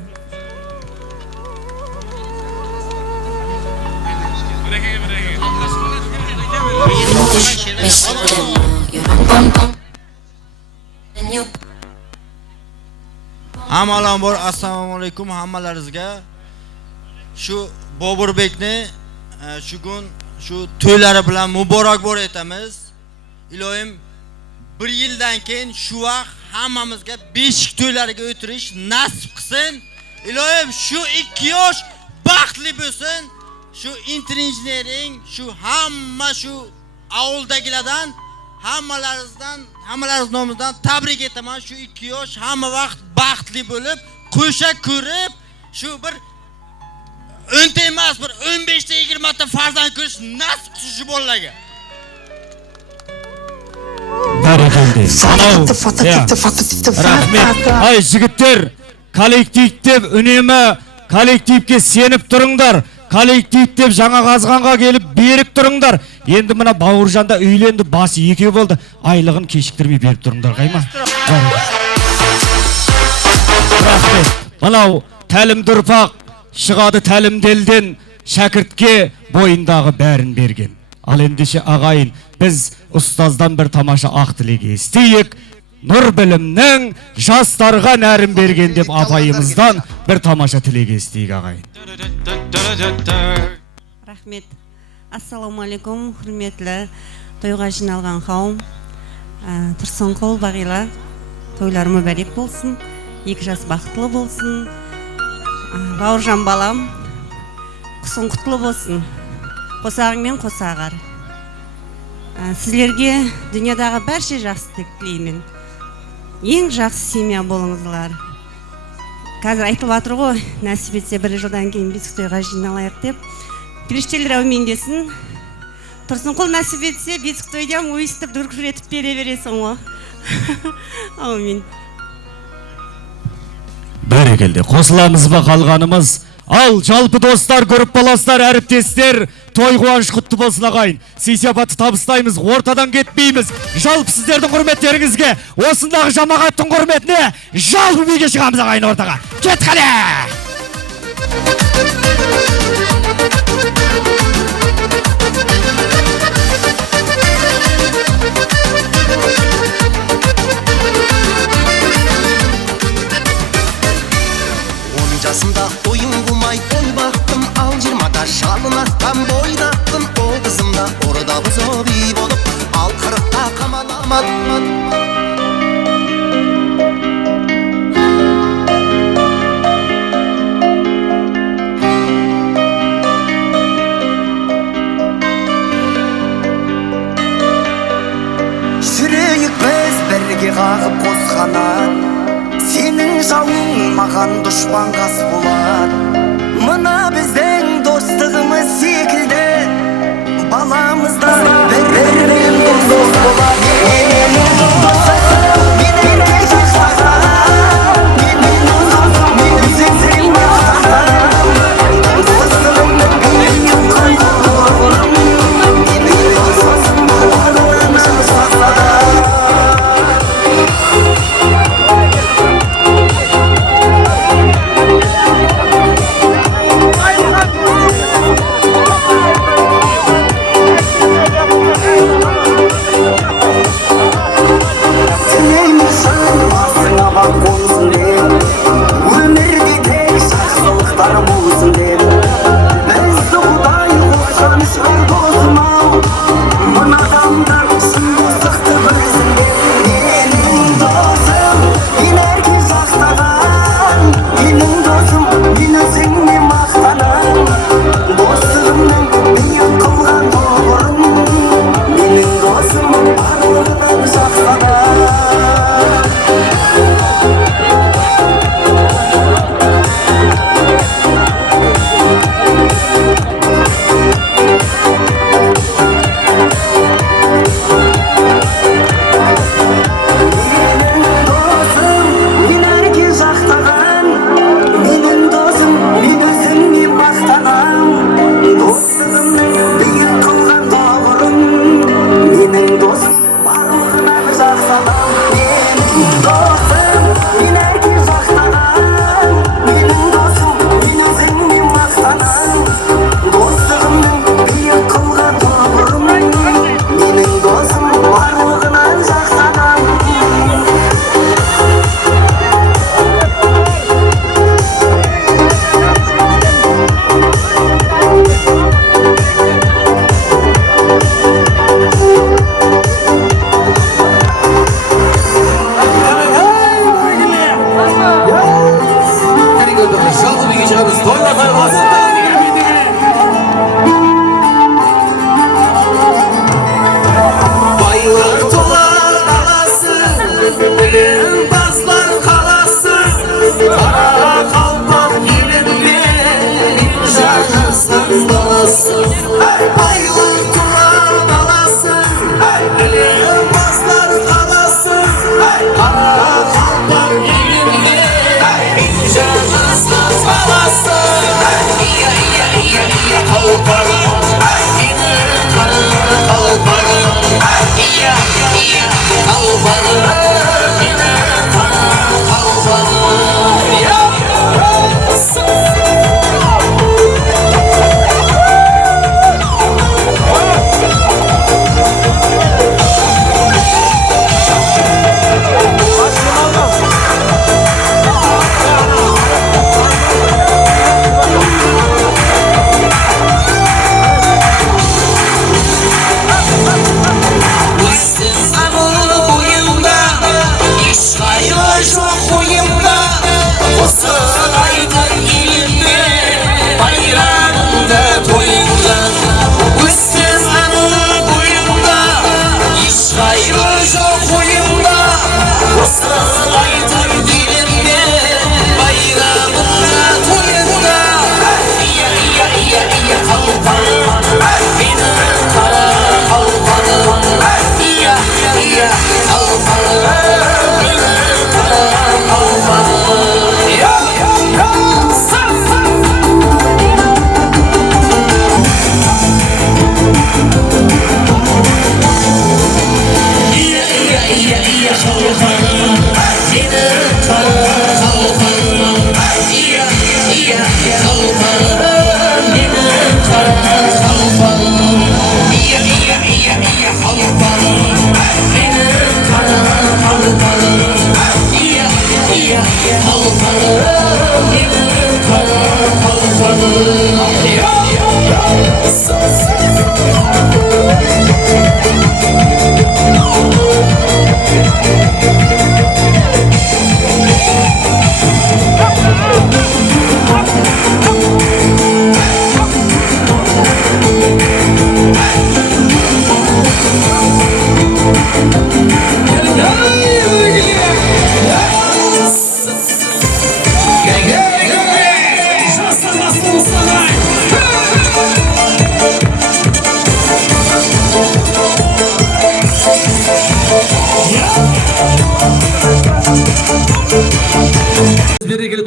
Hammalar assalomu alaykum hammalaringizga. Shu Boburbekni shu kun shu to'ylari bilan muborak bor etamiz. Ilohim 1 yildan keyin shu vaqt hammamizga beshik to'ylariga o'tirish nasib qilsin. Ilohim shu 2 yosh baxtli bo'lsin. Shu injiniring, shu hamma shu avuldagilardan hammalaringiz nomidan tabrik etaman. Shu 2 yosh hamma vaqt baxtli bo'lib, qo'sha ko'rib, shu bir 10 ta emas, bir 15 ta 20 ta farzand ko'rish nasib qilsin shu bolalarga. Бәрекелді. Рахмет. Ай жігіттер, коллектив деп үнемі коллективке сеніп тұрыңдар. Коллектив деп жаңа қазғанға келіп берік тұрыңдар. Енді мына Бауыржанда үйленді, басы екеу болды. Айлығын кешіктірмей беріп тұрыңдар, қайма? Рахмет. Мынау тәлімді ұрпақ шығады тәлімделден, шәкіртке бойындағы бәрін берген. Ал ендеше ағайын, біз ұстаздан бір тамаша ақ тілек естейік. Нұр білімнің жастарға нәрін берген деп апайымыздан бір тамаша тілек естейік ағайын. Рахмет. Ассалаумалейкум, құрметлі тойға жиналған қауым. Тұрсынқұл Бағила, тойлар мүбәрек болсын, 2 жас бақытлы болсын. Бауыржан балам, құсың құтлы болсын, қосағыңмен қосағар. Сіздерге дүниядағы бәрше жақсылық тілеймін. Ең жақсы семья болыңызлар. Қазір айтылып жатыр ғой, нәсіп етсе 1 жылдан кейін бесік тойға жиналайық деп. Періштелер әумендесін. Тұрсынқұл нәсіп етсе бесік тойдан өйістіп дүркіретіп бере бересің ғой. Аумин. Бәрекелді, қосыламыз ба қалғанымыз? Ал жалпы достар, группаластар, әріптестер, той қуаныш құтты болсын ағайын. Сый-сияпатты табыстаймыз, ортадан кетпейміз. Жалпы сіздердің құрметтеріңізге, осындағы жамағаттың құрметіне жалпы биге шығамыз ағайын ортаға. Кет қале! Жасында ойын қумай ой бақтым, ал 20-да жалын атқан бойдақпын. О қызымда орда бұзып үй болып, ал 40-та қамаламадым. Сүрейік біз бірге қағып қосқанат, сенің жауың маған дұшпан қас болар. Мына біздің достығымыз секілді, баламызда бір-бірімен дос болар. Менің досым, менің жақсағам, менің досым, мен өзіңізге мақтанам. Достығымның биік қойғым, менің досым, баламын жасағам. Өмірде тек жақсылықтар болсын деп, бізді Құдай қоршанышпен досым-ау, мына адамдар шын достықты білсін деп. Менің досым, мен әркез жақтаған, менің досым, мен өзіңе мақтанам. Достығымның биік қылған тұғырын, менің досым барлығынан жақтаған. Достығымның биік қылған тұғырын, менің досым барлығына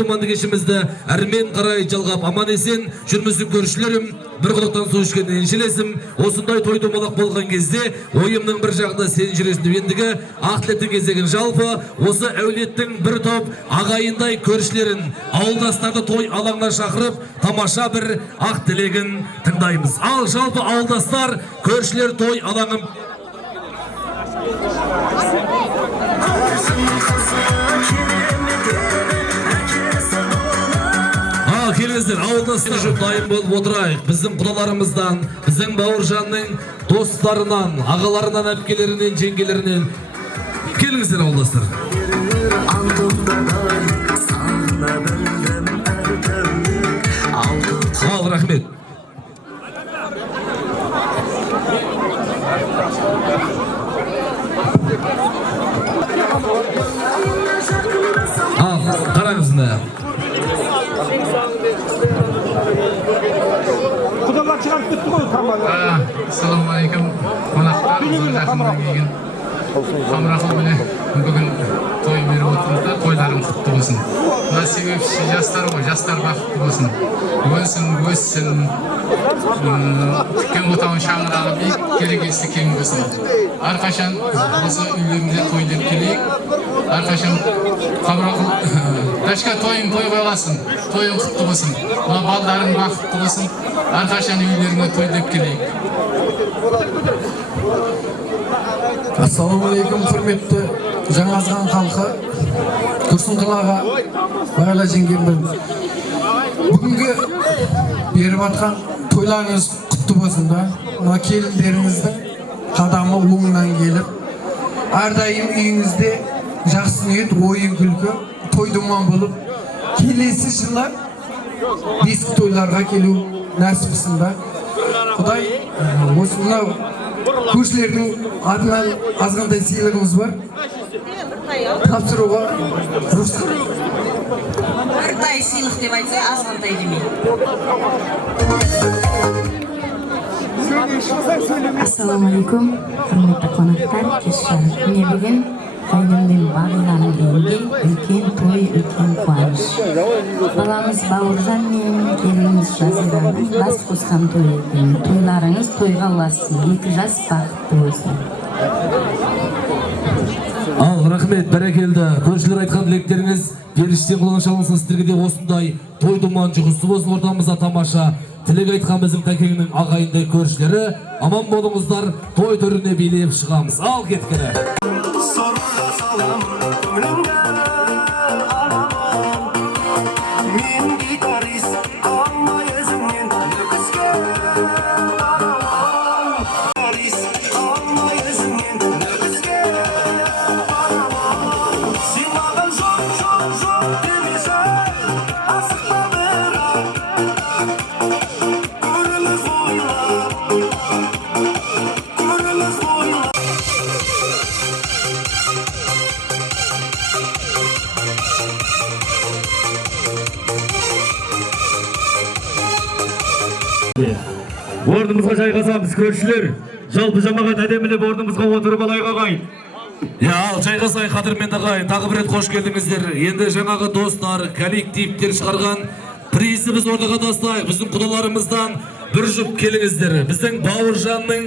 думанды кешімізді әрмен қарай жалғап аман есен жүрміздің көршілерім, бір құдықтан су ішкеннен еншелесім. Осындай той домалақ болған кезде ойымның бір жағында сен жүресің ендігі ақ тілектің кезегін жалпы осы әулеттің бір топ ағайындай көршілерін, ауылдастарды той алаңына шақырып тамаша бір ақ тілегін тыңдаймыз. Ал жалпы ауылдастар көршілер той алаңын келіңіздер, ауылдастар жұп дайын болып отырайық. Біздің құдаларымыздан, біздің бауыржанның достарынан, ағаларынан, әпкелерінен, жеңгелерінен келіңіздер ауылдастар. Ал, рахмет. Ал, қараңыз мына. Құдалар шығарып кетті ғой тамағын. Ассалаумағалейкум, қонақтар, жақыннан келген Қамрақұл бүгін той беріп отырмыз да, тойларың құтты болсын. Мына себепші жастар ғой, жастар бақытты болсын. Өссін, күткен отауын шаңырағы биік, керекесі кең болсын. Әрқашан осы үйлерінде той деп келейік. Әрқашан Қамрақұл, дәшка тойың той қойласын, тойың құтты болсын. Мына балдарың бақытты болсын. Әрқашан үйлеріңе той деп келейік. Ассалаумағалейкум, құрметті Жаңазған халқы, Тұрсынқұл аға, Бағила жеңгем. Бүгінгі беріп атқан тойларыңыз құтты болсын да. Мына келіндеріңіздің қадамы оңынан келіп, әрдайым үйіңізде жақсы ниет, ойын күлкі, той думан болып, келесі жылы бесік тойларға келу нәсіпсін да. Құдай осынау көршілердің атынан азғандай сыйлығымыз бар. Тапсыруға рұқсат. Біртай сыйлық деп айтса, азғандай демей. Ассалаумағалейкум, құрметті қонақтар, кеш жарық. Міне бүгін қайныммен Бағиланың үйінде үлкен той, үлкен қуаныш. Баламыз Бауыржан мен келініміз Жазираның бас қосқан той екен. Тойларыңыз тойға ұласын, 2 жас бақытты болсын. Ал, рахмет, бәрекелді. Көршілер айтқан тілектеріңіз періштен құлағын шалынсын. Сіздерге де осындай той думан жұғысы болсын, ортамызда тамаша тілек айтқан біздің тәкеңнің ағайындай көршілері. Аман болыңыздар, той төріне билеп шығамыз. Ал, кеткені. Орнымызға жайғасамыз көршілер, жалпы жамағат әдемілеп орнымызға отырып алайық ағайын. Ал, жайғасай қадірменді ағайын, тағы бір рет қош келдіңіздер. Енді жаңағы достар, коллективтер шығарған призді біз ордаға тастайық. Біздің құдаларымыздан бір жұп келіңіздер. Біздің Бауыржанның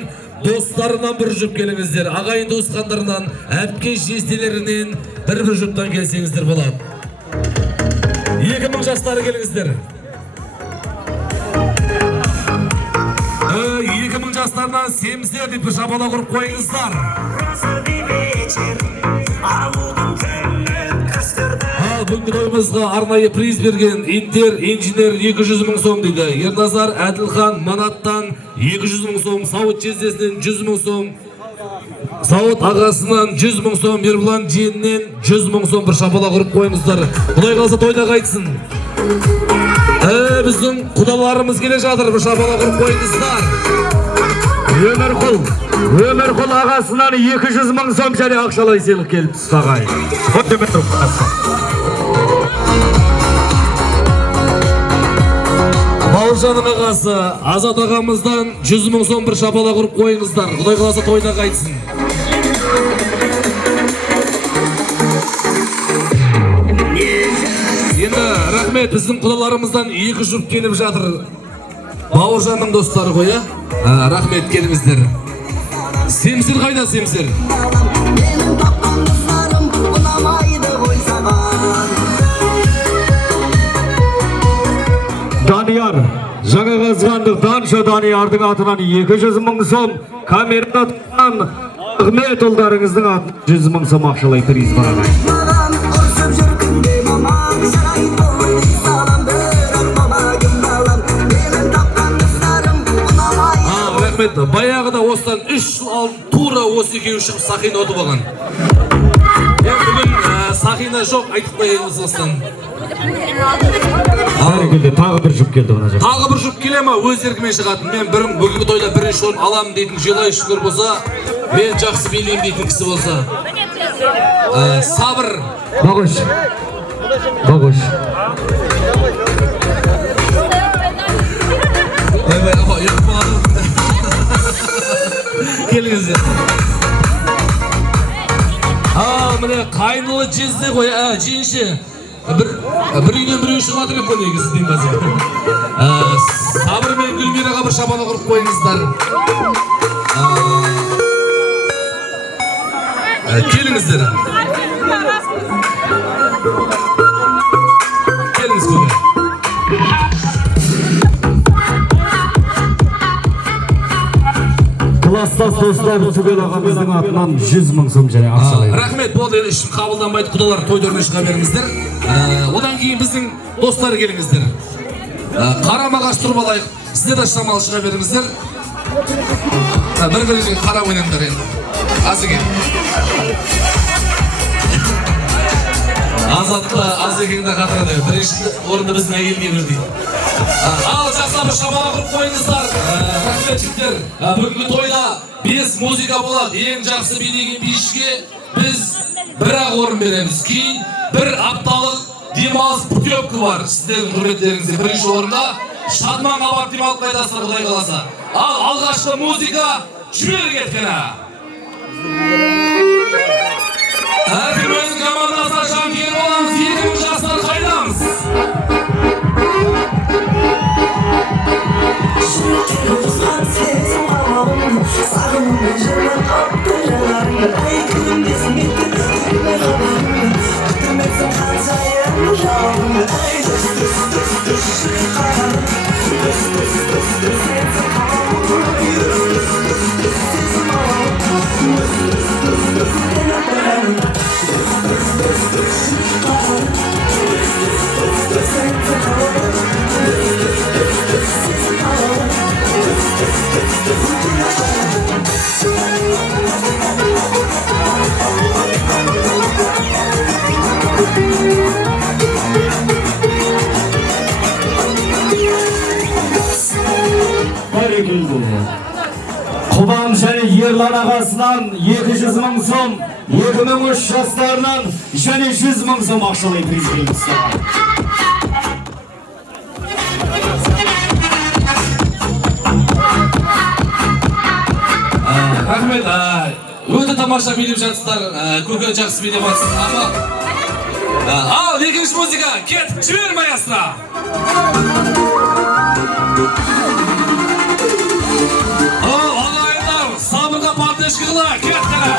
достарынан бір жұп келіңіздер. Ағайын туысқандарынан, әпке жезделерінен бір жұптан келсеңіздер болады. 2000 жастары келіңіздер. 2000 жастарынан семіздер деп бір шабала құрып қойыңыздар. Ал, бүгінгі тойымызға арнайы приз берген Интер инженер 200 мың сом дейді. Ерназар Әділхан Манаттан 200 мың сом, Сауыт жездесінен 100 мың сом, Сауыт ағасынан 100 мың сом, Ербұлан жиенінен 100 мың сом бір шабала құрып қойыңыздар. Құдай қалса тойда қайтсын. Біздің құдаларымыз келе жатыр, бір шабала құрып қойыңыздар. Өмірқұл ағасынан 200 мың сом және ақшалай сыйлық келіп тұстағай. Бауыржанның ағасы Азат ағамыздан 100 мың сом бір шабала құрып қойыңыздар. Құдай қаласа тойда қайтсын. Енді рахмет, біздің құдаларымыздан 2 жұп келіп жатыр. Бауыржанның достары ғой, рахмет, келіңіздер. Семсір қайда, Семсір? Данияр, жаңа қазғандықтан Даниярдың атынан 200 мың сом, камерада тұрған Ахмет ұлдарыңыздың атын 100 мың сом ақшалай тұрыз барағай. Рахмет, баяғыда осыдан 3 жыл алдын тура осы екеуі шығып сақина отып алған. Бүгін сақина жоқ, айтып қойыңыз осыдан. Тағы бір жұп келді ғана жоқ. Тағы бір жұп келе ма, өз еркімен шығатын. Мен бүгінгі тойда бірінші орын аламын дейтін желаушылар болса, мен жақсы билеймін дейтін кісі болса. Сабыр. Бағыш. Ойбай, апа, ұйқып қалады. Келіңіздер. Міне қайнылы жезде ғой, жеңші. Бір үйден біреу шығады деп қой негізі дейін қазір. Сабыр мен Гүлмираға бір шапаны құрып қойыңыздар. Келіңіздер. Келіңіз көне. Класстас достар түгел ағамыздың атынан 100 мың сом және ақшалай. Рахмет, болды, ішім қабылданбайды, құдалар тойдырына шыға беріңіздер. Одан кейін біздің достар келіңіздер. Қарамағаш тұрып алайық, сіздер де шамалы шыға беріңіздер. Бір-біріңізге қара ойнаңдар енді. Аз екен. Аз екенді қатырады. Бірінші орынды біздің әйелге берді. Ал жақса бір шамалы құрып қойыңыздар. Рахмет жігіттер. Бүгінгі тойда 5 музыка болады. Ең жақсы билеген бишіге біз бір-ақ орын береміз. Кейін бір апталық демалыс путевка бар. Сіздердің құрметтеріңізде бірінші орында Шадман Абат демалып қайдасыр Құдай қаласа. Ал алғашқы музыка жібер кеткені. Әркім өзінің командасына жанкүйер боламыз. 2000 жастар қайдамыз. Құбан және Ерлан ағасынан 200 мың сом, 2003 жастарынан және 100 мың сом ақшалай приз. Рахмет, өте тамаша билеп жатсыздар, көке жақсы билеп жатсыз. Ал, екінші музыка, кет, жібер маэстро. Ал, ағайындар, сабырға партнешкі қыла, кет қана.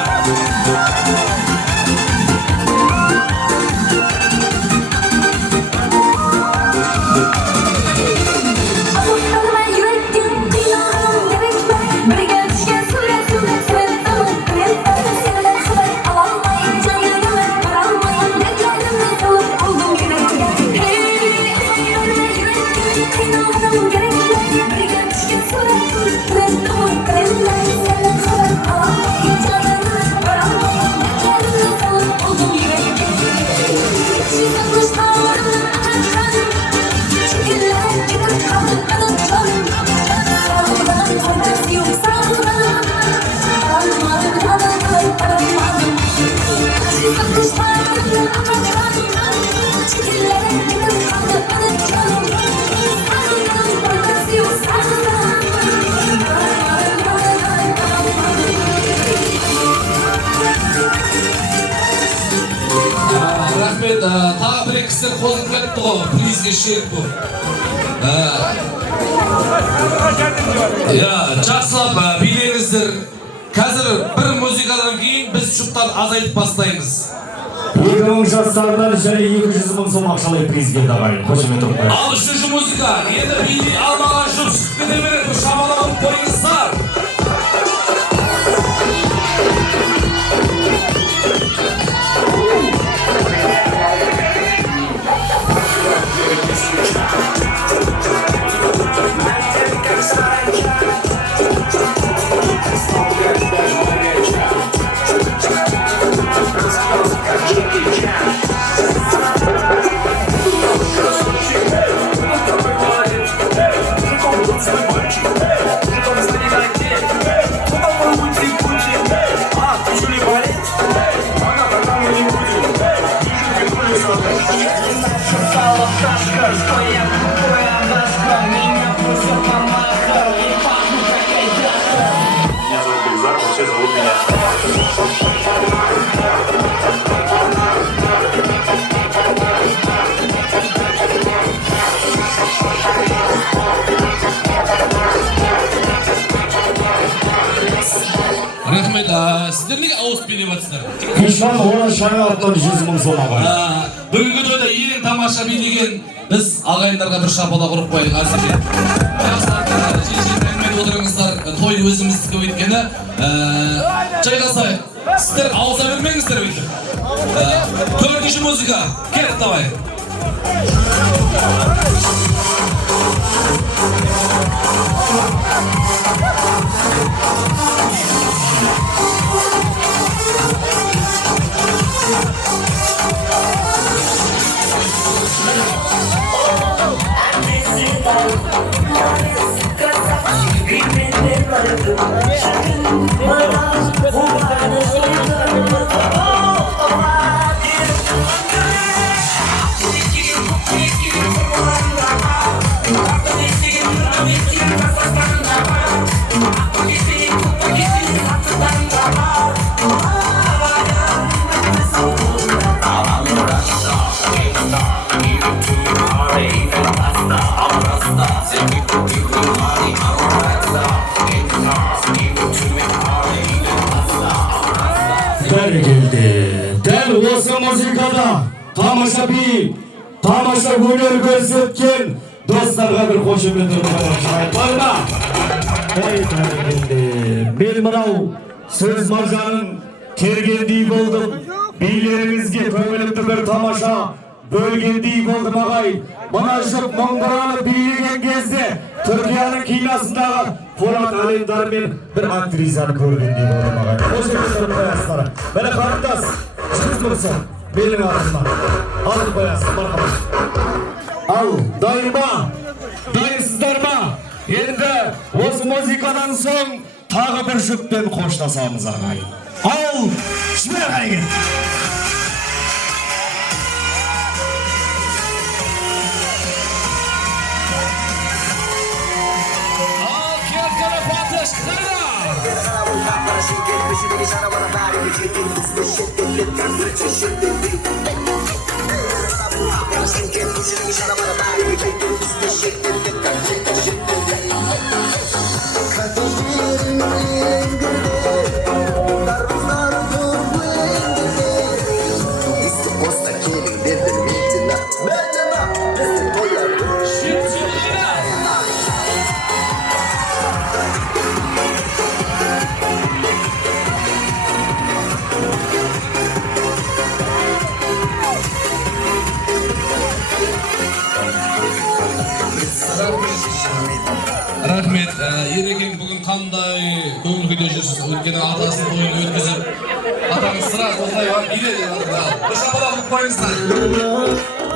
Рахмет, тағы бір Андай кісілер қозып кетті ғой, призге шек бұл. Жақсылап билеңіздер. Қазір бір музыкадан кейін біз жұптан азайтып бастаймыз. 2000 жастарынан және 200 мың сом ақшалай приз келді ағайын. Қошемет ұрып қояйық. Ал үшінші музыка. Енді билей алмаған жұп шыққа демереді. Шамалап қойыңыздар. Рахмет, сіздер неге ауыз билеп жатсыздар? Кешқан оны шаңырақтан 100 мың сом ағайын. Бүгінгі тойда ең тамаша билеген біз ағайындарға бір шапалақ ұрып қояйық әзірге. Жеңмен отырыңыздар, той өзіміздікі өйткені жайғасайық. Сіздер ауыза бермеңіздер өйтіп. Төртінші музыка, келіп давай. Дәл осы музыкада тамаша би, тамаша өнер көрсеткен достарға бір қошемет ұрып қояйық. Мен мынау сөз маржанын тергендей болдым. Билеріңізге көңілімді бір тамаша бөлгендей болдым ағайын. Мына жұп Моңғараны билеген кезде Түркияның киносындағы Полат Алимдармен бір актрисаны көргендей болдым ағайын. Қошемет ұрып қоясыздар. Мені қарындас, жүз мұрсын, белің артыма. Алып қоясыз, марқабыз. Ал, дайын ба? Дайынсыздар ма? Енді осы музыкадан соң тағы бір жұппен қоштасамыз ағайын. Ал, жібер қареген. Рахмет, Ерекең бүгін қандай көңіл күйде жүрсіз? Өйткені атасының тойын өткізіп, атаңыз сразу осылай биледі. Бір шапалақ ұрып қойыңыздар.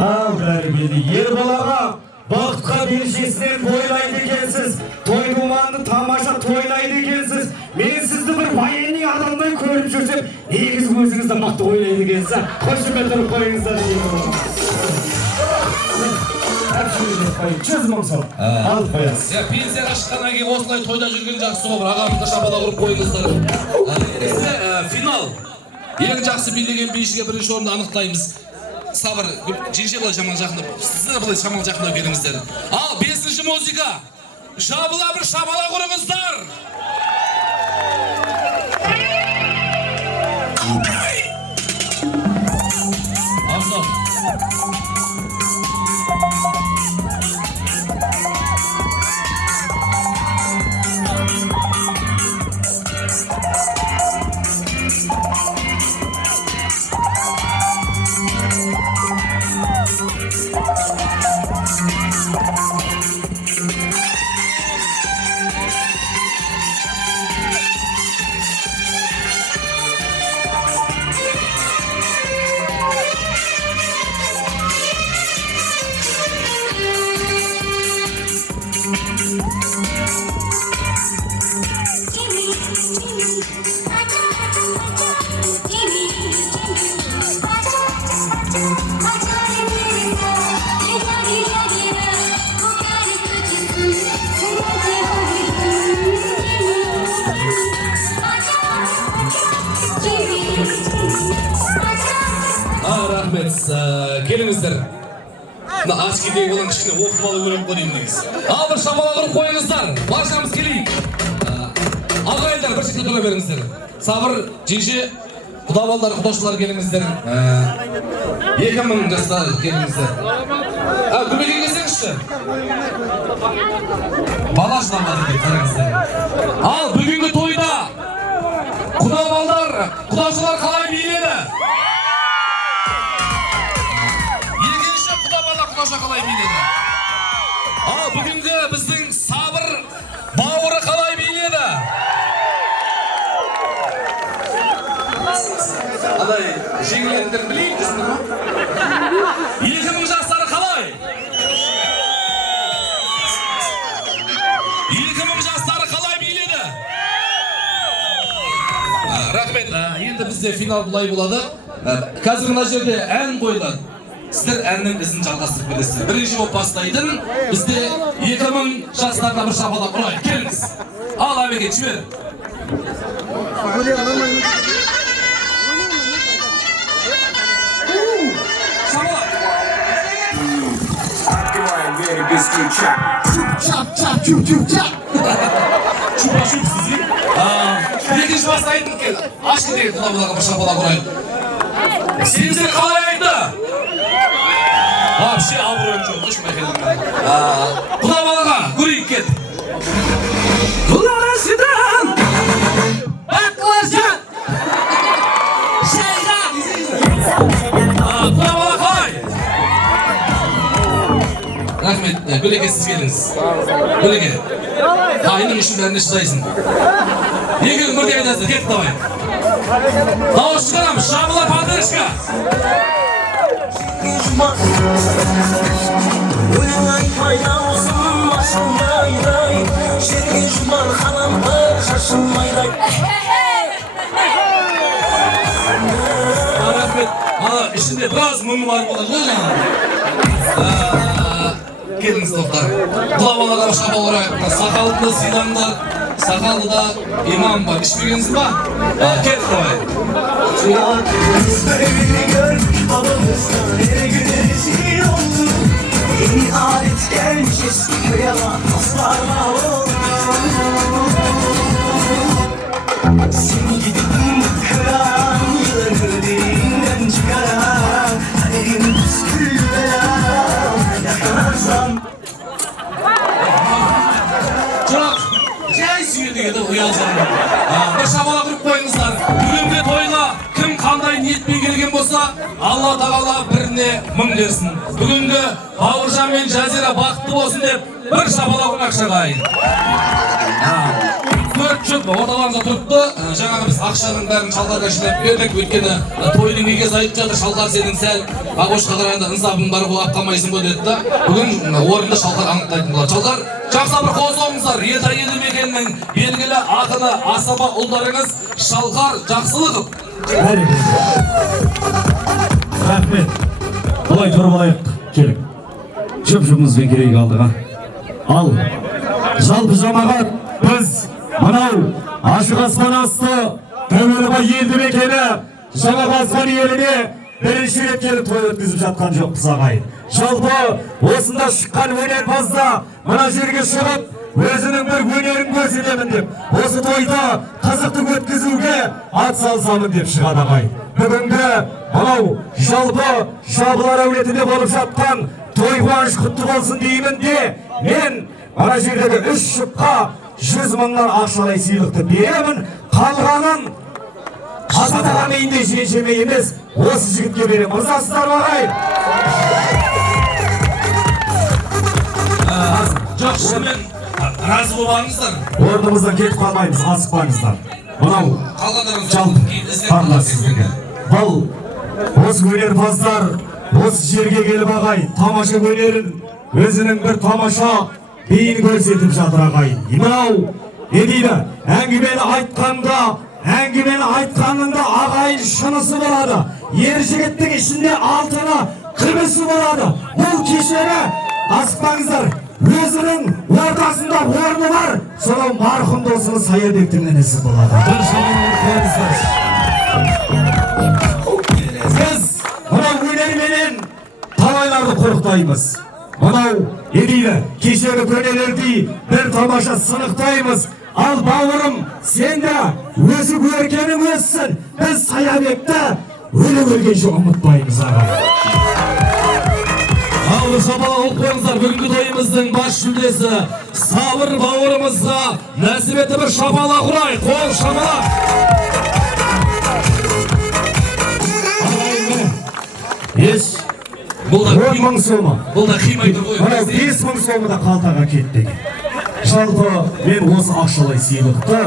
Ал бәрекелді, ер балаға бақытқа белшесінен бойлайды екенсіз, той думанды тамаша тойлайды екенсіз. Мен сізді бір военный адамдай көріп жүрсем, негізі өзіңізді мықты ойлайды екенсіз. Қошемет ұрып қойыңыздар. 100 мың сом. Алып қоясыз. Пенсияға шыққаннан кейін осылай тойда жүрген жақсы ғой, бір ағамызға шапалақ ұрып қойыңыздар. Финал. Ең жақсы билеген бишіге бірінші орынды анықтаймыз. сабыр жеңше былай шамал жақындап сіздер былай шамал жақындап келіңіздер. Ал 5-ші музыка жабыла бір шабала құрыңыздар. Абзал. Рахмет, келіңіздер. Ашкедегі болған кішкене оқытып алу керек қой деймін негіз. Ал бір шамала құрып қойыңыздар, баршамыз келейік. Ағайындар бір шекте тұра беріңіздер. Сабыр, жеңше, құдабалдар, құдашылар келіңіздер. 2000 жаста келіңіздер. Көмекке келсеңізші. Бала шыдамады деп қараңыздар. Ал бүгінгі тойда құдабалдар, құдашылар қалай биледі? Қалай биледі? Ал бүгінгі біздің сабыр бауыры қалай биледі? Адай жеңілеріндерін білейін десін ма? 2000 жастары қалай? 2000 жастары қалай биледі? Рахмет, енді бізде финал бұлай болады. Қазір мына жерде ән қойылады. Сіздер әннің ізін жалғастырып бересіздер. Бірінші болып бастайтын бізде 2000 жастарына бір шапалақ ұрайық. Келіңіз. Ал әбеке, жібер. Шапалақ. Открываем двери без ключа. Чупа-чуп сізге. Екінші бастайтын кел. Ашты деген құдабаларға бір шапалақ ұрайық. Сендер қалай айтты? Вообще абыройым жоқ, ұшмай келдім. Құдабалаға көрейік кет. Құларасыдан бақлажан шайран. Құдабала қалай? Рахмет, көлеке сіз келіңіз. Көлеке, қайының үшін бәріне шыдайсың. Екеуің бірге айтасыздар, кет давай. Дауыс шығарамыз, шабыла поддержка. Өлең айтпай дауысым ашылмайдай, жерге жұман халамды шашылмайдай. Рахмет, ішінде біраз мұңы бар болады ғой жаңа. Келіңіз тоқтар. Құлабалаға шабал ұрайық. Сақалды сыйлаңдар, сақалдыда имам бар. Ішпегенсіз ба? Кет давай. Yeni adet gelmiş eski yalan aslarla oldu. Seni gidin kıran yılını derinden çıkaran kaderim püskül belam yakalarsan. Çok jay sүйеді еді ұялсам. Бір шабала құрып қойыңыздар. Бүгінгі тойға кім қандай ниетпен келген болса, Алла тағала біріне мың берсін. Бүгінгі Бауыржан мен Жазира бақытты болсын деп бір шабала құрып ақшағайын. Төрт жұп орталарымызда тұрыпты. Жаңағы біз ақшаның бәрін шалғарға жинап бердік. Өйткені тойдың егез айтып жатыр, шалғар сенің сәл ағошқа қарағанда ынсабың бар болып қалмайсың ғой деді да. Бүгін орында шалғар анықтайтын болады. Шалғар, жақсы бір қол соғыңыздар. Елді мекеннің белгілі ақыны асаба ұлдарыңыз Шалғар Жақсылықов. Рахмет. Бұлай тұрып алайық. Келік. Жұп-жұпымызбен керек алдыға. Ал, жалпы жамағат біз мынау ашық аспан асты Тәуелбай елді мекені Жаңақазған еліне бірінші рет келіп той өткізіп жатқан жоқпыз ағайын. Жалпы осында шыққан өнерпазда мына жерге шығып өзінің бір өнерін көрсетемін деп, осы тойда қызықты өткізуге атсалысамын деп шығады ағайын. Бүгінгі мынау жалпы жабылар әулетінде болып жатқан той қуаныш құтты болсын деймін де, мен мына жердегі 3 жұпқа 100 мыңнан ақшалай сыйлықты беремін. Қалғанын Асатаға мейінде жеңшеме емес, осы жігітке беремін. Мырзасыздар ағайын. Жақсы, мен разы болмаңыздар. Орнымыздан кетіп қалмаймыз, асықпаңыздар. Мынау жалпы қарлар сіздерге. Бұл осы өнерпаздар осы жерге келіп ағайын, тамаша өнерін, өзінің бір тамаша бейін көрсетіп жатыр ағайын. Мынау не дейді? Әңгімені айтқанында ағайын шынысы болады. Ер жігіттің ішінде алтыны, күмісі болады. Бұл кешегі асықпаңыздар, өзінің ортасында орны бар. Сонау марқұм досыңыз Саябектің інісі болады. Бір шағын біз мынау өнерменен талайларды қорықтаймыз. Мынау не дейді? Кешегі көнелердей бір тамаша сынықтаймыз. Ал бауырым, сен де өзі өркенің өссін. Біз Саябекті өле-өлгенше ұмытпаймыз ағайын. Алды шапалақ ұлт қойыңыздар, бүгінгі тойымыздың бас жүлдесі Сабыр бауырымызға нәсіп етті бір шапалақ ұрай, қол шапалақ. Еш, 10 мың сомы. Бұл да қимайды ғой. 5 мың сомы да қалтаға кетті. Жалпы мен осы ақшалай сыйлықты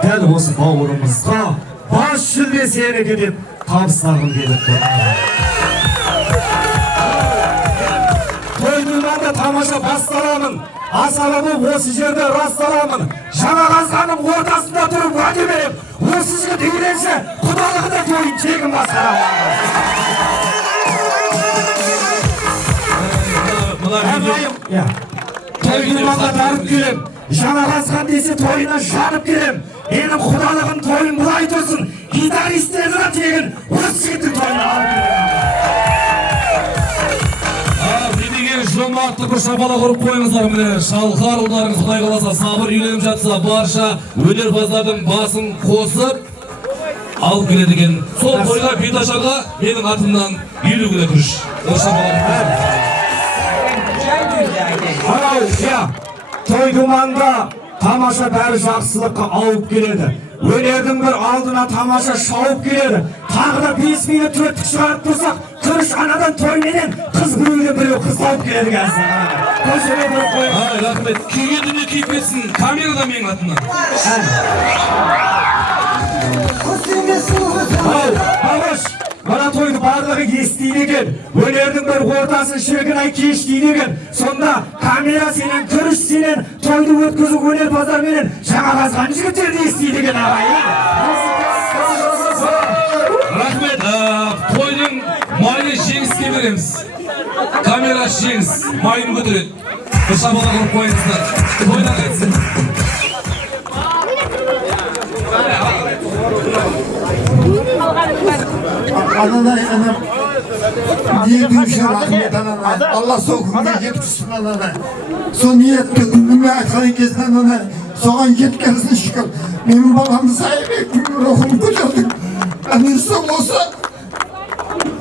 дәл осы бауырымызға бас жүлде сенікі деп табыстағым келіп тұр. Тойдыңнан да тамаша басталамын. Асабамы осы жерде расталамын. Жаңа қазғаның ортасында тұрып уәде берем. Осы жігіт үйленсе құдалығында тойын тегін басқарамын. Тойдыңнанға дарып келем. Жаңа қазған десе тойына жанып келем. Менің құдалығын тойын бұлай тұрсын. Гитаристерді да тегін осы жігіттің тойына алып Бедеген жомарттық бір шапалақ ұрып қойыңыздар. Міне шалқар ұлдарың Құдай қаласа Сабыр үйленіп жатса барша өнерпаздардың басын қосып алып келеді екен. Сол тойға Беташарға менің атымнан 50 күлі күріш. Той-думанда тамаша бәрі жақсылыққа ауып келеді. Өнердің бір алдына тамаша шауып келеді. Тағы да 5 минут өттік шығарып тұрсақ, күріш анадан тойменен қыз біреуден біреу қыз тауып келеді қазір. Рахмет, күйген дүние күйіп кетсін, камерада менің атымнан. Бағыш, мына тойды барлығы естейді екен. Өнердің бір ортасын шіркін-ай кеш дейді екен. Сонда камера сенен, күріш сенен, тойды өткізу өнерпаздар менен жаңа қазған жігіттерді естейді екен ағайын. Рахмет, тойдың майын жеңіске береміз. Камера жеңіс, майын көтереді. Бір шапалақ ұрып қойыңыздар. Тойдан қайтсын. Анадай анам ниеті үшін рахмет анам. Алла сол күнге жеткізсін анам. Сол ниетті үніме айтқан кезінен анам соған жеткізсін шүкір. Менің баламды Саябектің рухын көтердік. Әне сол осы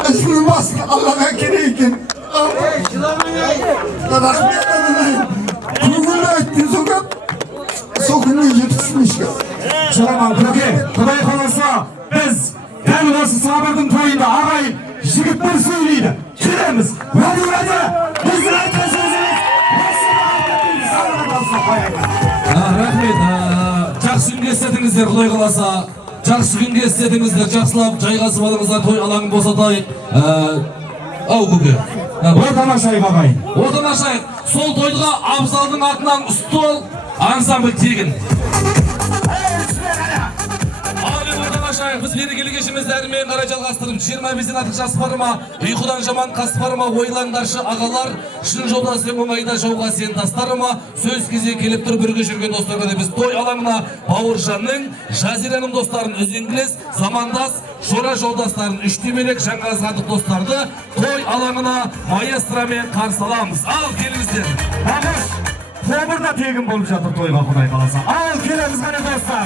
ісінің басын Аллаға керек екен. Рахмет анам. Күнімді айттың соғып сол күнге жеткізсін шүкір. Жараман көке, Құдай қаласа біз дәл осы Сабырдың тойында ағайын жігіттер сөйлейді. Келеміз, уәде, біздің айтқан сөзіміз Рахмет, жақсы күнге істедіңіздер, Құдай қаласа. Жақсы күнге істедіңіздер, жақсылап жайғасып алыңыздар, той алаңын босатайық. Ау көке. Ортана шайық ағайын. Ортана шайық. Сол тойға Абзалдың атынан стол ансамбль тегін. Тамаша, біз берекелі кешімізді әрмен қарай жалғастырып, 25-ден артық жас бар ма, ұйқыдан жаман қас бар ма, ойлаңдаршы ағалар, шын жолда сен оңайда жауға сен тастары ма, сөз кезде келіп тұр бірге жүрген достарға да біз той алаңына Бауыржанның, Жазираның достарын үзеңгілес, замандас, жора жолдастарын үштемелек жаңғазғандық достарды той алаңына маэстромен қарсы аламыз. Ал келіңіздер. Бағыш, тобыр да тегін болып жатыр тойға Құдай қаласа. Ал келеміз ғане достар.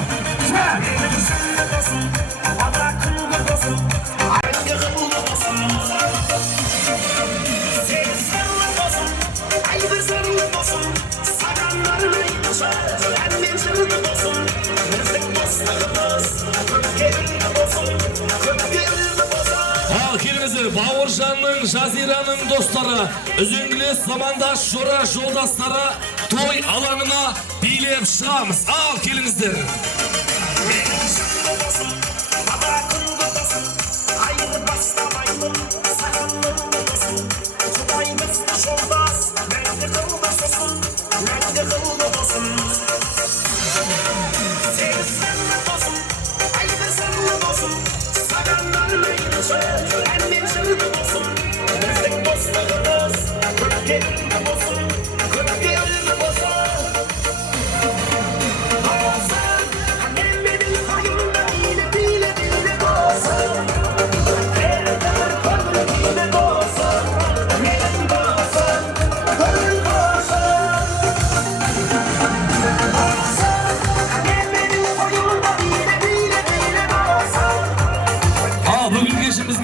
Ал келіңіздер, Бауыржанның, Жазираның достары, үзеңгілес, замандас, жора жолдастары той алаңына билеп шығамыз. Ал келіңіздер.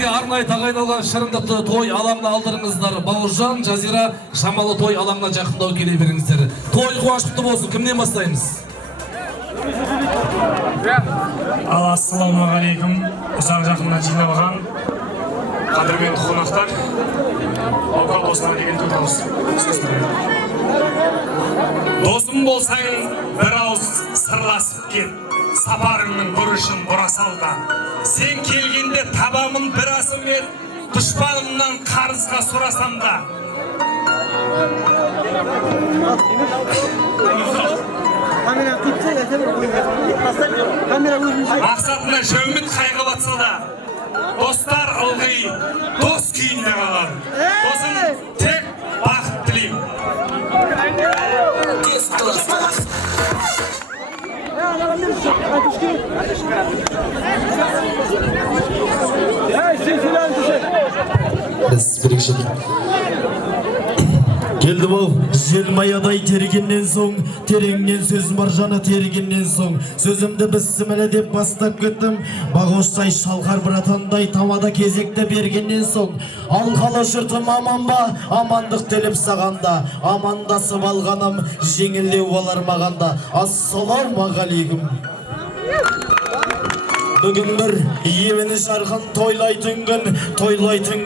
Арнайы тағайындалған шырындықты той алаңына алдырыңыздар. Бауыржан, Жазира, шамалы той алаңына жақындау келе беріңіздер. Той қуанышты болсын. Кімнен бастаймыз? Ассалаумағалейкум. Ұзақ жақыннан жиналған қадірменді қонақтар, ауға досына деген тұтамыз. Досым болсаң, бір ауыз сырласып кет. Сапарыңның бұрышын бұра салда. Сен келгенде табамын бір асым ет, дұшпанымнан қарызға сұрасам да. Мақсатына жөміт қайғы батса да, достар ылғи дос күйінде қалар. Досым, тек бақыт тілеймін. Келді бұл желмаядай тергеннен соң, тереңнен сөз маржаны тергеннен соң, сөзімді біз сімілі деп бастап кеттім. Бағоштай шалқар бұратандай тамада кезекті бергеннен соң, алқалы жұртым аман ба, амандық тіліп сағанда, амандасып алғаным жеңілдеу болар мағанда. Ассалаумағалейкум. Бүгін бір емені жарқын тойлайтын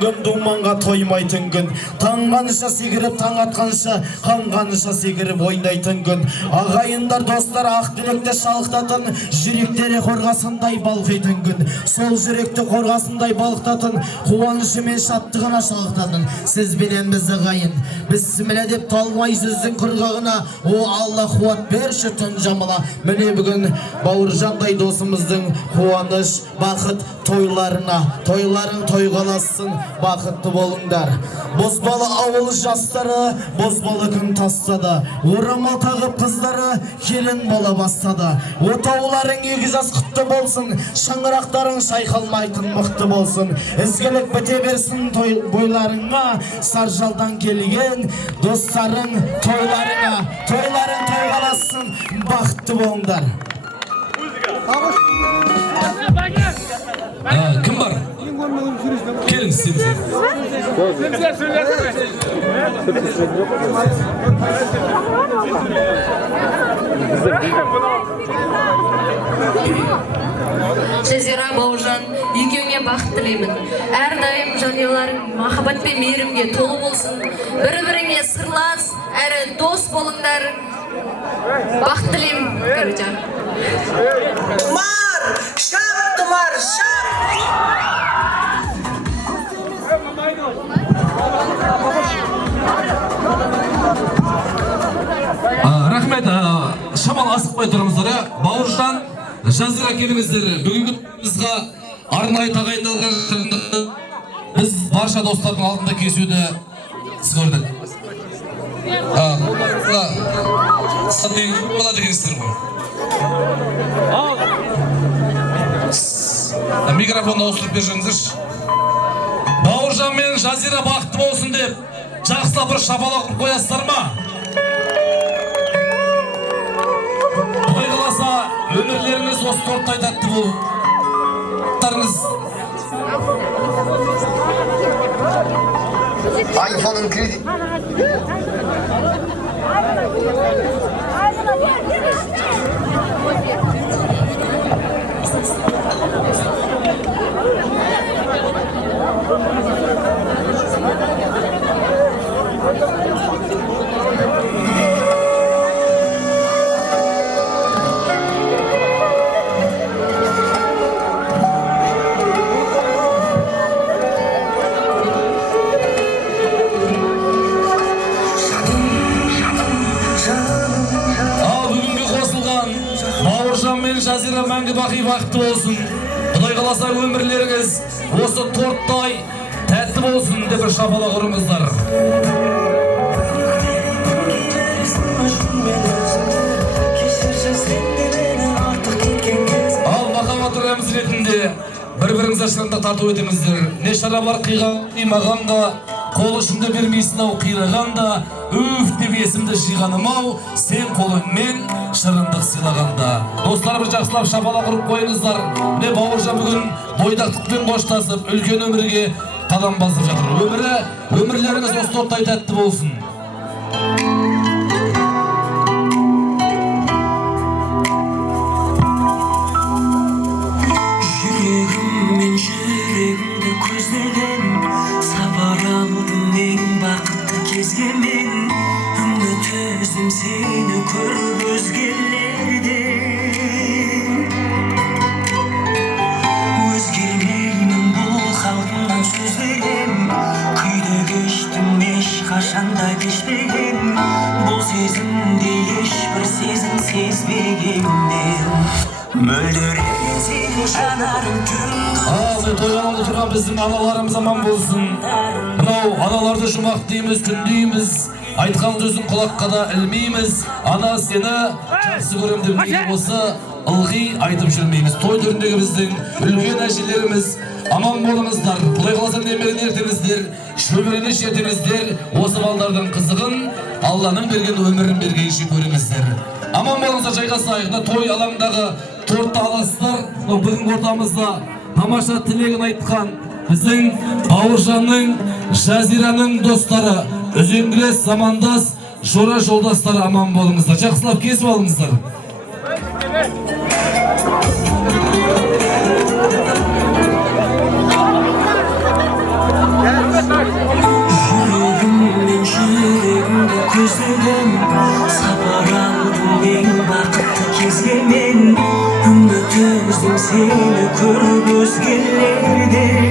күн, думанға тоймайтын күн. Таңғанша секіріп, таң атқанша, қанғанша секіріп ойнайтын күн. Ағайындар, достар, ақ тілекті шалықтатын, жүректері қорғасындай балқитын күн. Сол жүректі қорғасындай балықтатын, қуанышы мен шаттығына шалықтатын. Сіз бенен біз ағайын, біз сімілі деп талмай сөздің құрғағына, о Алла қуат берші түн жамыла. Міне бүгін Бауыржандай досымыздың бақыт тойларына, тойларың тойғаласын, бақытты болыңдар. Бозбалы ауыл жастары, бозбалы күн тастады, орамал тағып қыздары келін бола бастады. Отауларың егі жас құтты болсын, шаңырақтарың шайқалмайтын мықты болсын. Ізгілік біте берсін бойларыңа, саржалдан келген достарың тойларыңа, тойларың тойғаласын, бақытты болыңдар. Кім бар? Келіңіз сенізде. Жазира, Бауыржан, екеуіңе бақыт тілеймін. Әрдайым жанұяларың махаббат пен мейірімге толы болсын. Бірі-біріңе сырлас, әрі дос болыңдар. Бақыт тілеймін, Кәріжан. Тұмар, шап, тұмар, шап! Рахмет, шамал асықпай тұрыңыздар. Бауыржан, Жазыра келіңіздер. Бүгінгі бізға арнайы тағайындалған біз барша достардың алдында кесуді көрдік. Болады екенсіздер ғой. Микрофонды ауыстырып беріңіздерші. Бауыржан мен Жазира бақытты болсын деп жақсылап бір шапалақ қоясыздар ма? Құдай қаласа өмірлеріңіз осы торттай тәтті болыңыз. iPhone'un kredi... Жазира мәңгі бақи бақытты болсын. Құдай қаласа өмірлеріңіз осы торттай тәтті болсын деп бір шапалақ ұрыңыздар. Ал махаббат рәміз ретінде бір-біріңізді шырында тарту етіңіздер. Не шара бар қимағанда, қол ұшымды бермейсін ау қирағанда, үф деп есімді жиғаным ау, сен қолыңмен шырындық сыйлағанда. Достар, бір жақсылап шапалақ ұрып қойыңыздар. Не Бауыржан бүгін бойдақтықпен қоштасып, үлкен өмірге қадам басып жатыр. Өмірлеріңіз осы торттай тәтті болсын. Жүрегіммен жүрегімді көздеген, сабар алдым ең бақытты кезге мен. Үміт өзім сені көріп өзгелерден. Өзгермеймін бұл халқымнан сөз берем, күйді кештім ешқашанда кешпеген. Бұл сезімде ешбір сезім сезбегенмін. Мөлдіреген сені жанарым түн. Мен тойланып тұрған біздің аналарымыз аман болсын. Мынау аналарды жұмақ дейміз, күн дейміз. Айтқан сөзін құлаққа да ілмейміз. Ана сені жақсы көрем деп осы ылғи айтып жүрмейміз. Той түріндегі біздің үлкен әжелеріміз аман болыңыздар. Құдай қаласа немерені ертеңіздер, шөберені шертеңіздер. Осы балдардың қызығын Алланың берген өмірін бергенше көріңіздер. Аман болыңыздар, жайғасайық. Той алаңдағы тортты аласыздар. Бүгін ортамызда тамаша тілегін айтқан біздің Бауыржанның, Жазираның достары, үзеңгілес замандас, жора жолдастары аман болыңыздар. Жақсылап кесіп алыңыздар. Жүрегіммен жүрегімді көздеген, сабар алдым ең бақытты кезге мен. Үміт өзім сені көріп өзгелерден.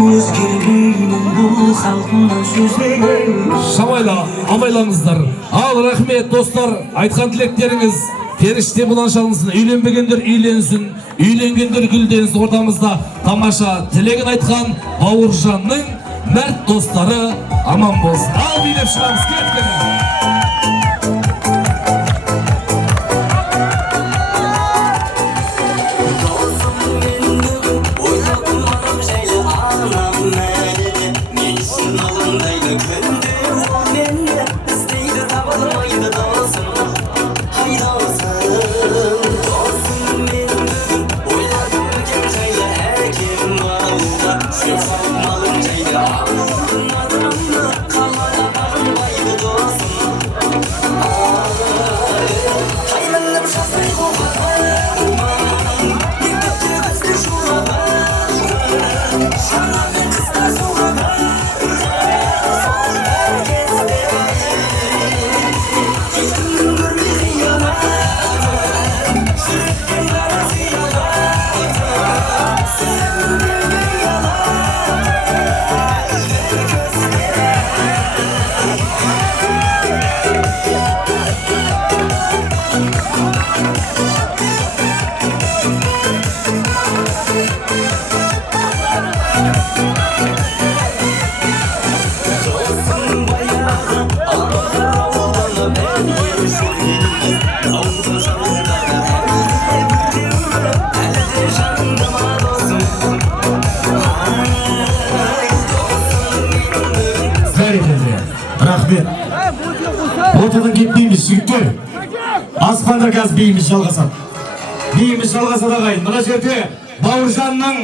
Өзгермеймін бұл халқымнан сөз берем. Шабайла, абайлаңыздар. Ал рахмет достар, айтқан тілектеріңіз періште бұлан шалынсын. Үйленбегендер үйленсін, үйленгендер гүлденсін. Ортамызда тамаша тілегін айтқан Бауыржанның мәрт достары аман болсын. Ал билеп шығамыз, кеткені. Sen sakmalın ceyda, adamını kalana bakmaydı dost. Rahmet. Ortadan ketmeymiz жігіттер. Аспанда қазір биіміз жалғасады. Биіміз жалғасады ағайын. Мына жерде Бауыржанның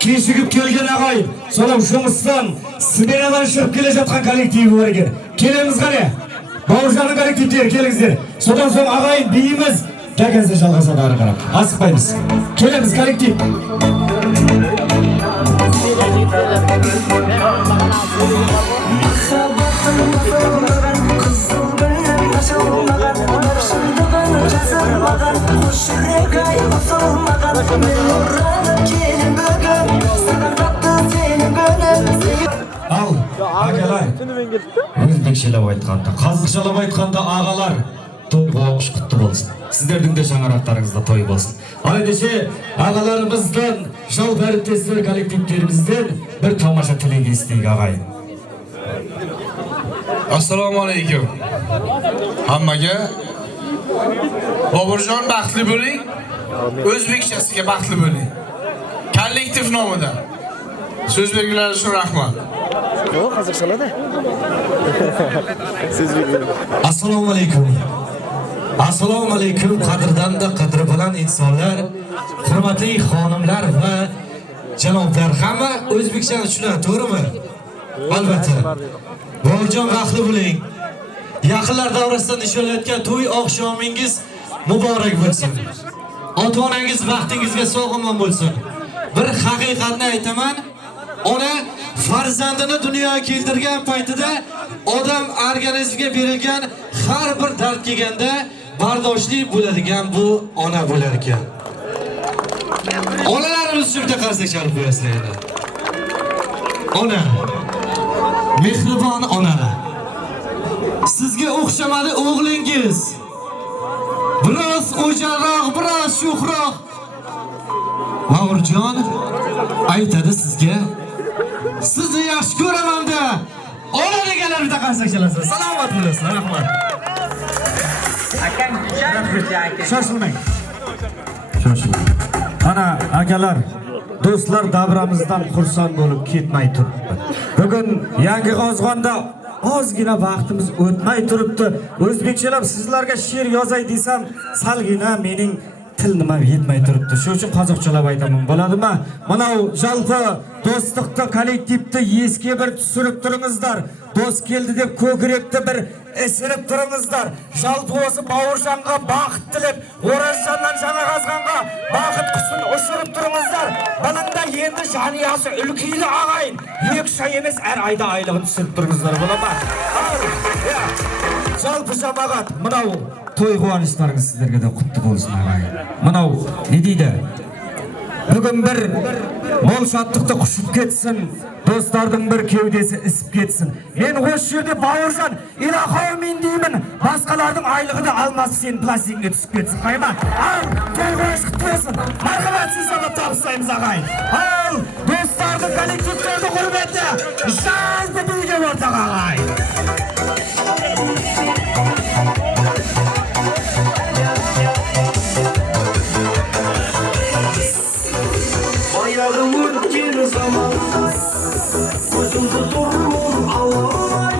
кешігіп келген ағайын. Сонау жұмыстан сменадан шығып келе жатқан коллективі бар екен. Келеміз қане? Бауыржанның коллективтері келіңіздер. Содан соң ағайын биіміз дәл қазір жалғасады ары қарап. Асықпаймыз. Келеміз коллектив. Ал, ағалар, өзбекшелеп айтқанда, қазықшалап айтқанда ағалар, той қоғыш құтты болсын. Сіздердің де шаңырақтарыңызда той болсын. Ал ендеше ағаларымыздан, жау әріптестер коллективтерімізден бір тамаша тілек естейік ағайын. Assalomu alaykum. Hammaga Boburjon baxtli bo'ling. O'zbekchasiga baxtli bo'ling. Kollektiv nomidan. So'z berganlar uchun rahmat. Assalomu alaykum. Assalomu alaykum qadrdan da qadri bilan insonlar, hurmatli xonimlar va janoblar, hamma o'zbekchani tushunadi, to'g'rimi? Albatta. Boburjon baxtli bo'ling. Yaqinlar davrasida nishonlayotgan to'y oqshomingiz muborak bo'lsin. Ota-onangiz vaqtingizga sog'-omon bo'lsin. Bir haqiqatni aytaman, ona farzandini dunyoga keltirgan paytida odam organizmiga berilgan har bir dard kelganda bardoshli bo'ladigan bu ona bo'lar ekan. Onalarimiz uchun bitta qarsak chalib qo'yasizlar endi. Ona, mehribon ona. Sizga o'xshamadi o'g'lingiz. Biroz o'jarroq, biroz sho'xroq. Bauurjon aytadi sizga. Sizni yaxshi ko'raman-da. Ona deganlar bitta qarsak chalasiz. Salomat bo'lasiz, rahmat. Akam Shoshilmang. Shoshilmang. Ana akalar, do'stlar davramizdan xursand bo'lib ketmay turibdi. Bugun yangi G'ozg'onda ozgina vaqtimiz o'tmay turibdi. O'zbekchalab sizlarga she'r yozay desam, salgina mening til nima yetmay turibdi. Shu uchun qozoqchalab aytaman, bo'ladimi? Mana jalpi do'stlikda kollektivda esga bir tushirib turingizlar. Do'st keldi deb ko'krekda bir esirib turingizlar. Jalpi o'zi Bauurjonga baxt tilib, O'razjondan Janag'azg'onga baxt qushini ushirib turingizlar. Balanda endi janiyasi ulkiyli og'ayin. 2 oy emas, har oyda oylig'ini tushirib turingizlar, bo'ladimi? Jalpi jamoat, mana to'y quvonchlaringiz sizlarga da qutli bo'lsin og'ayin. Mana ne deydi? Bugun bir mol shodlikda qushib ketsin, do'stlarning bir kevdesi isib ketsin. Men o'sha yerda Bauurjon, ilohim men deyman, boshqalarning oylig'ini olmasa sen plastikga tushib ketsin. Qayman? Al, to'y qutli bo'lsin. Marhamat, sizlarga topsaymiz og'ayin. Al, do'stlarning kollektivlarida hurmatda, jalpi birga o'rtaq og'ayin. Ayağım ötken zaman Gözüm tuturum ağlamay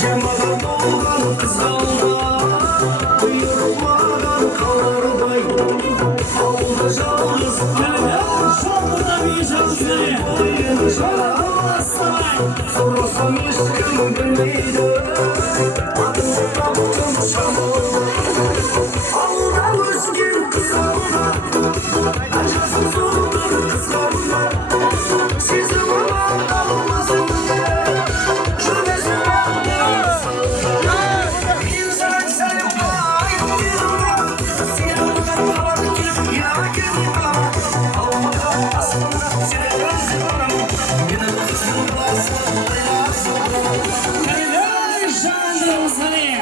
Cemadan olgan kızgalda Buyurmadan kalarday Alda жалғыз Şapıda bir жалғыз Oyunu жарамасай Sorasam ешкім білмейді Adını таптым шамал Алда өскен кызгалда Ажасын zordur kızlarına Sizin olan olmasınca Şüphesiz olmasınca İnsan seni ait yılına Senin kalmak yakin bana Almadan aslında seni özlerim Yine kızın basın Kaylasın Kaylar şandırım seni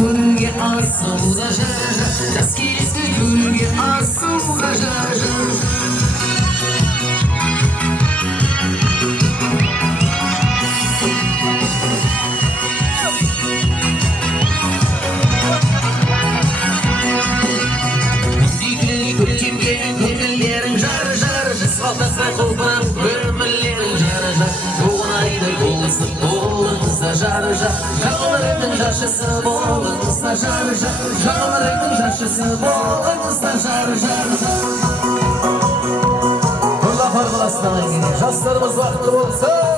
Gölge asılda Jaskisi gölge asılda Gönüllerin jar jar Saltasa kolban Ömürlerin jar jar Yoğun ayda olsun Olunsa jar jar Jağlarının jarşısı Olunsa jar jar Jağlarının jarşısı Olunsa jar jar Allah farklı aslanın Jastlarımız vakti olsa